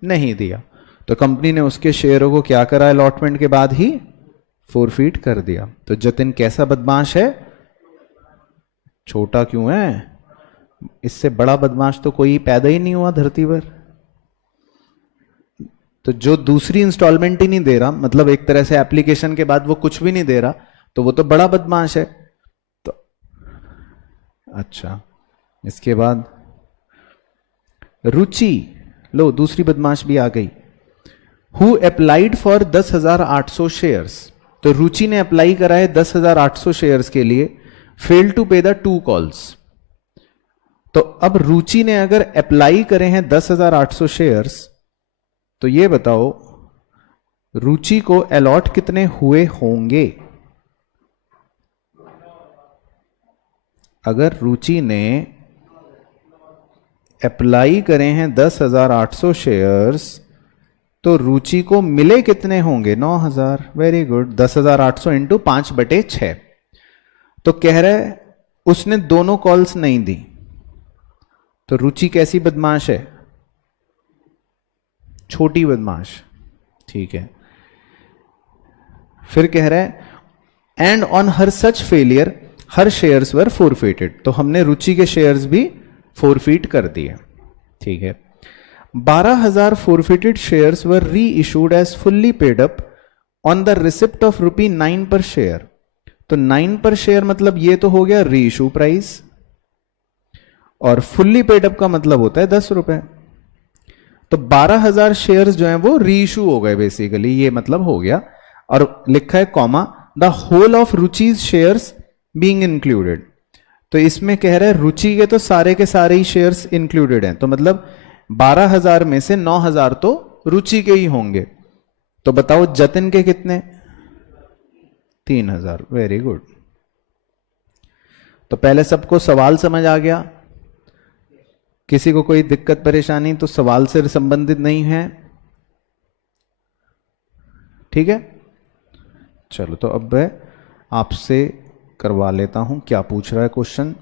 नहीं दिया। तो कंपनी ने उसके शेयरों को क्या करा? अलॉटमेंट के बाद ही फोरफिट कर दिया। तो जतिन कैसा बदमाश है? छोटा क्यों है? इससे बड़ा बदमाश तो कोई पैदा ही नहीं हुआ धरती पर। तो जो दूसरी इंस्टॉलमेंट ही नहीं दे रहा, मतलब एक तरह से एप्लीकेशन के बाद वो कुछ भी नहीं दे रहा, तो वो तो बड़ा बदमाश है। तो अच्छा, इसके बाद रुचि, लो दूसरी बदमाश भी आ गई। Who applied for 10,800 shares. तो रुचि ने अप्लाई करा है 10,800 शेयर्स के लिए। फेल टू पे द 2 कॉल्स। तो अब रुचि ने अगर अप्लाई करे हैं 10,800 शेयर्स, तो ये बताओ रुचि को अलॉट कितने हुए होंगे? अगर रुचि ने अप्लाई करे हैं 10,800 शेयर्स, तो रुचि को मिले कितने होंगे? 9,000। Very good, 10,800 × 5/6। तो कह रहे उसने दोनों कॉल्स नहीं दी। तो रुचि कैसी बदमाश है? छोटी बदमाश। ठीक है, फिर कह रहा है and on her such failure her shares were forfeited. तो हमने रुचि के शेयर्स भी फोरफिट कर दिए। ठीक है। 12,000 forfeited shares were reissued as fully paid up on the receipt of ₹9 per share। तो 9 पर शेयर मतलब ये तो हो गया रीइशू प्राइस, और फुल्ली पेड अप का मतलब होता है 10 रुपए। तो 12,000 शेयर्स जो हैं वो रीइशू हो गए बेसिकली, ये मतलब हो गया। और लिखा है comma the whole of Ruchi's shares being included. तो इसमें कह रहा है रुचि के तो सारे के सारे ही शेयर्स इंक्लूडेड हैं, तो मतलब 12,000 में से 9,000 तो रुचि के ही होंगे। तो बताओ जतिन के कितने? 3,000। Very good. तो पहले सबको सवाल समझ आ गया? किसी को कोई दिक्कत परेशानी तो सवाल से संबंधित नहीं है? ठीक है, चलो तो अब मैं आपसे करवा लेता हूं क्या पूछ रहा है क्वेश्चन।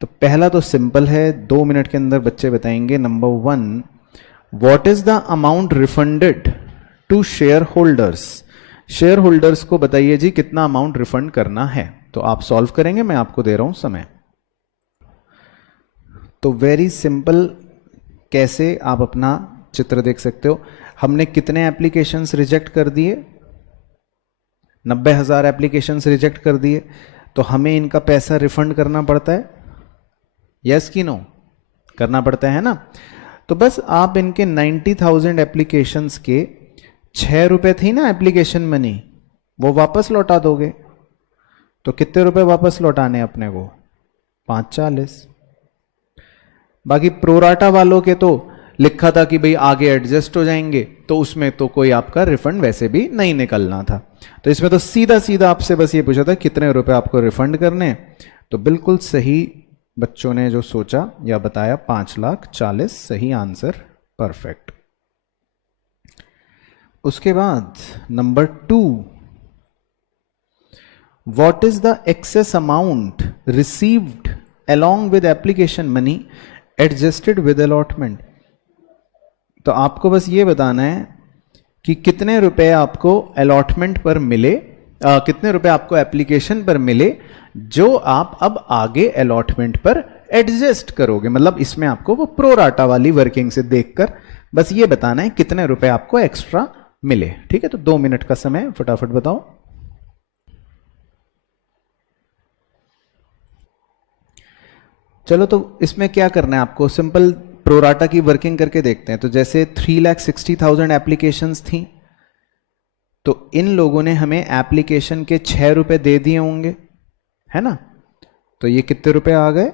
तो पहला तो सिंपल है, 2 मिनट के अंदर बच्चे बताएंगे। Number 1, what is the amount refunded to shareholders. Shareholders को बताइए जी कितना अमाउंट रिफंड करना है। तो आप सॉल्व करेंगे, मैं आपको दे रहा हूं समय। तो वेरी सिंपल, कैसे आप अपना चित्र देख सकते हो। हमने कितने एप्लीकेशंस रिजेक्ट कर दिए? 90,000 एप्लीकेशंस रिजेक्ट कर दिए। तो हमें इनका पैसा रिफंड करना पड़ता है, यस कि नो? करना पड़ता है ना। तो बस आप इनके 90,000 एप्लीकेशंस के 6 रुपए थी ना एप्लीकेशन मनी, वो वापस लौटा दोगे। तो कितने रुपए वापस लौटाने अपने को? 540। बाकी प्रोराटा वालों के तो लिखा था कि भाई आगे एडजस्ट हो जाएंगे, तो उसमें तो कोई आपका रिफंड वैसे भी नहीं निकलना था। तो इसमें तो सीधा सीधा आपसे बस ये पूछा था कितने रुपए आपको रिफंड करने। तो बिल्कुल सही बच्चों ने जो सोचा या बताया 5,40,000 सही आंसर, परफेक्ट। उसके बाद number 2, what is the excess amount received along with application money adjusted with allotment। तो आपको बस ये बताना है कि कितने रुपए आपको अलॉटमेंट पर मिले, कितने रुपए आपको एप्लीकेशन पर मिले जो आप अब आगे अलॉटमेंट पर एडजस्ट करोगे। मतलब इसमें आपको वो प्रोराटा वाली वर्किंग से देखकर बस ये बताना है कितने रुपए आपको एक्स्ट्रा मिले। ठीक है, तो 2 मिनट का समय, फटाफट बताओ। चलो तो इसमें क्या करना है आपको, सिंपल प्रोराटा की वर्किंग करके देखते हैं। तो जैसे 3,60,000 एप्लीकेशंस थी, तो इन लोगों ने हमें एप्लीकेशन के 6 रुपए दे दिए होंगे, है ना। तो ये कितने रुपए आ गए?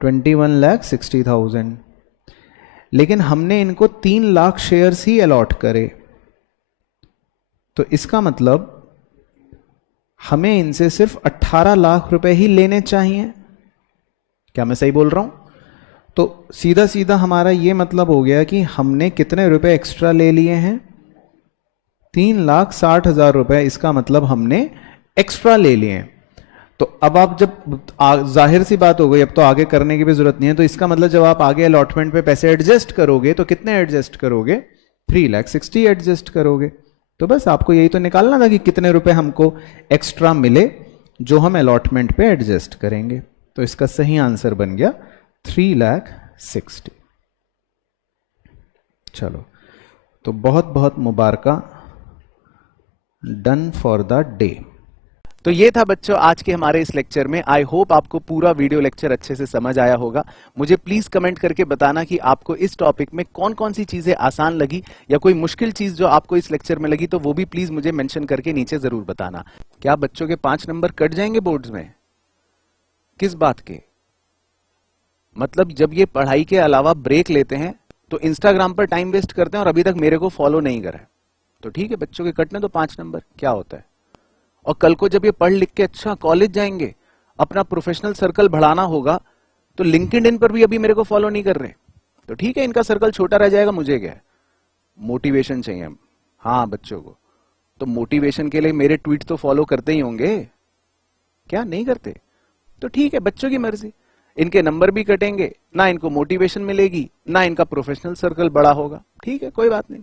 21,60,000। लेकिन हमने इनको 3 लाख शेयर्स ही अलॉट करे, तो इसका मतलब हमें इनसे सिर्फ 18 लाख रुपए ही लेने चाहिए। क्या मैं सही बोल रहा हूं? तो सीधा सीधा हमारा ये मतलब हो गया कि हमने कितने रुपए एक्स्ट्रा ले लिए हैं? 3,60,000 रुपए। इसका मतलब हमने एक्स्ट्रा ले लिए हैं। तो अब आप जब जाहिर सी बात हो गई, अब तो आगे करने की भी जरूरत नहीं है। तो इसका मतलब जब आप आगे अलॉटमेंट पे पैसे एडजस्ट करोगे तो कितने एडजस्ट करोगे? 3,60,000 एडजस्ट करोगे। तो बस आपको यही तो निकालना था कि कितने रुपए हमको एक्स्ट्रा मिले जो हम अलॉटमेंट पे एडजस्ट करेंगे। तो इसका सही आंसर बन गया 3,60,000। चलो, तो बहुत बहुत मुबारका, डन फॉर द डे। तो ये था बच्चों आज के हमारे इस लेक्चर में। आई होप आपको पूरा वीडियो लेक्चर अच्छे से समझ आया होगा। मुझे प्लीज कमेंट करके बताना कि आपको इस टॉपिक में कौन कौन सी चीजें आसान लगी या कोई मुश्किल चीज जो आपको इस लेक्चर में लगी, तो वो भी प्लीज मुझे मेंशन करके नीचे जरूर बताना। क्या बच्चों के 5 नंबर कट जाएंगे बोर्ड्स में? किस बात के? मतलब जब ये पढ़ाई के अलावा ब्रेक लेते हैं तो इंस्टाग्राम पर टाइम वेस्ट करते हैं और अभी तक मेरे को फॉलो नहीं करा है, तो ठीक है बच्चों के कटने तो 5 नंबर, क्या होता है। और कल को जब ये पढ़ लिख के अच्छा कॉलेज जाएंगे, अपना प्रोफेशनल सर्कल बढ़ाना होगा, तो लिंक्डइन पर भी अभी मेरे को फॉलो नहीं कर रहे, तो ठीक है इनका सर्कल छोटा रह जाएगा। मुझे क्या है, मोटिवेशन चाहिए। हाँ बच्चों को तो मोटिवेशन के लिए मेरे ट्वीट तो फॉलो करते ही होंगे, क्या नहीं करते? तो ठीक है बच्चों की मर्जी। इनके नंबर भी कटेंगे, ना इनको मोटिवेशन मिलेगी, ना इनका प्रोफेशनल सर्कल बड़ा होगा। ठीक है, कोई बात नहीं।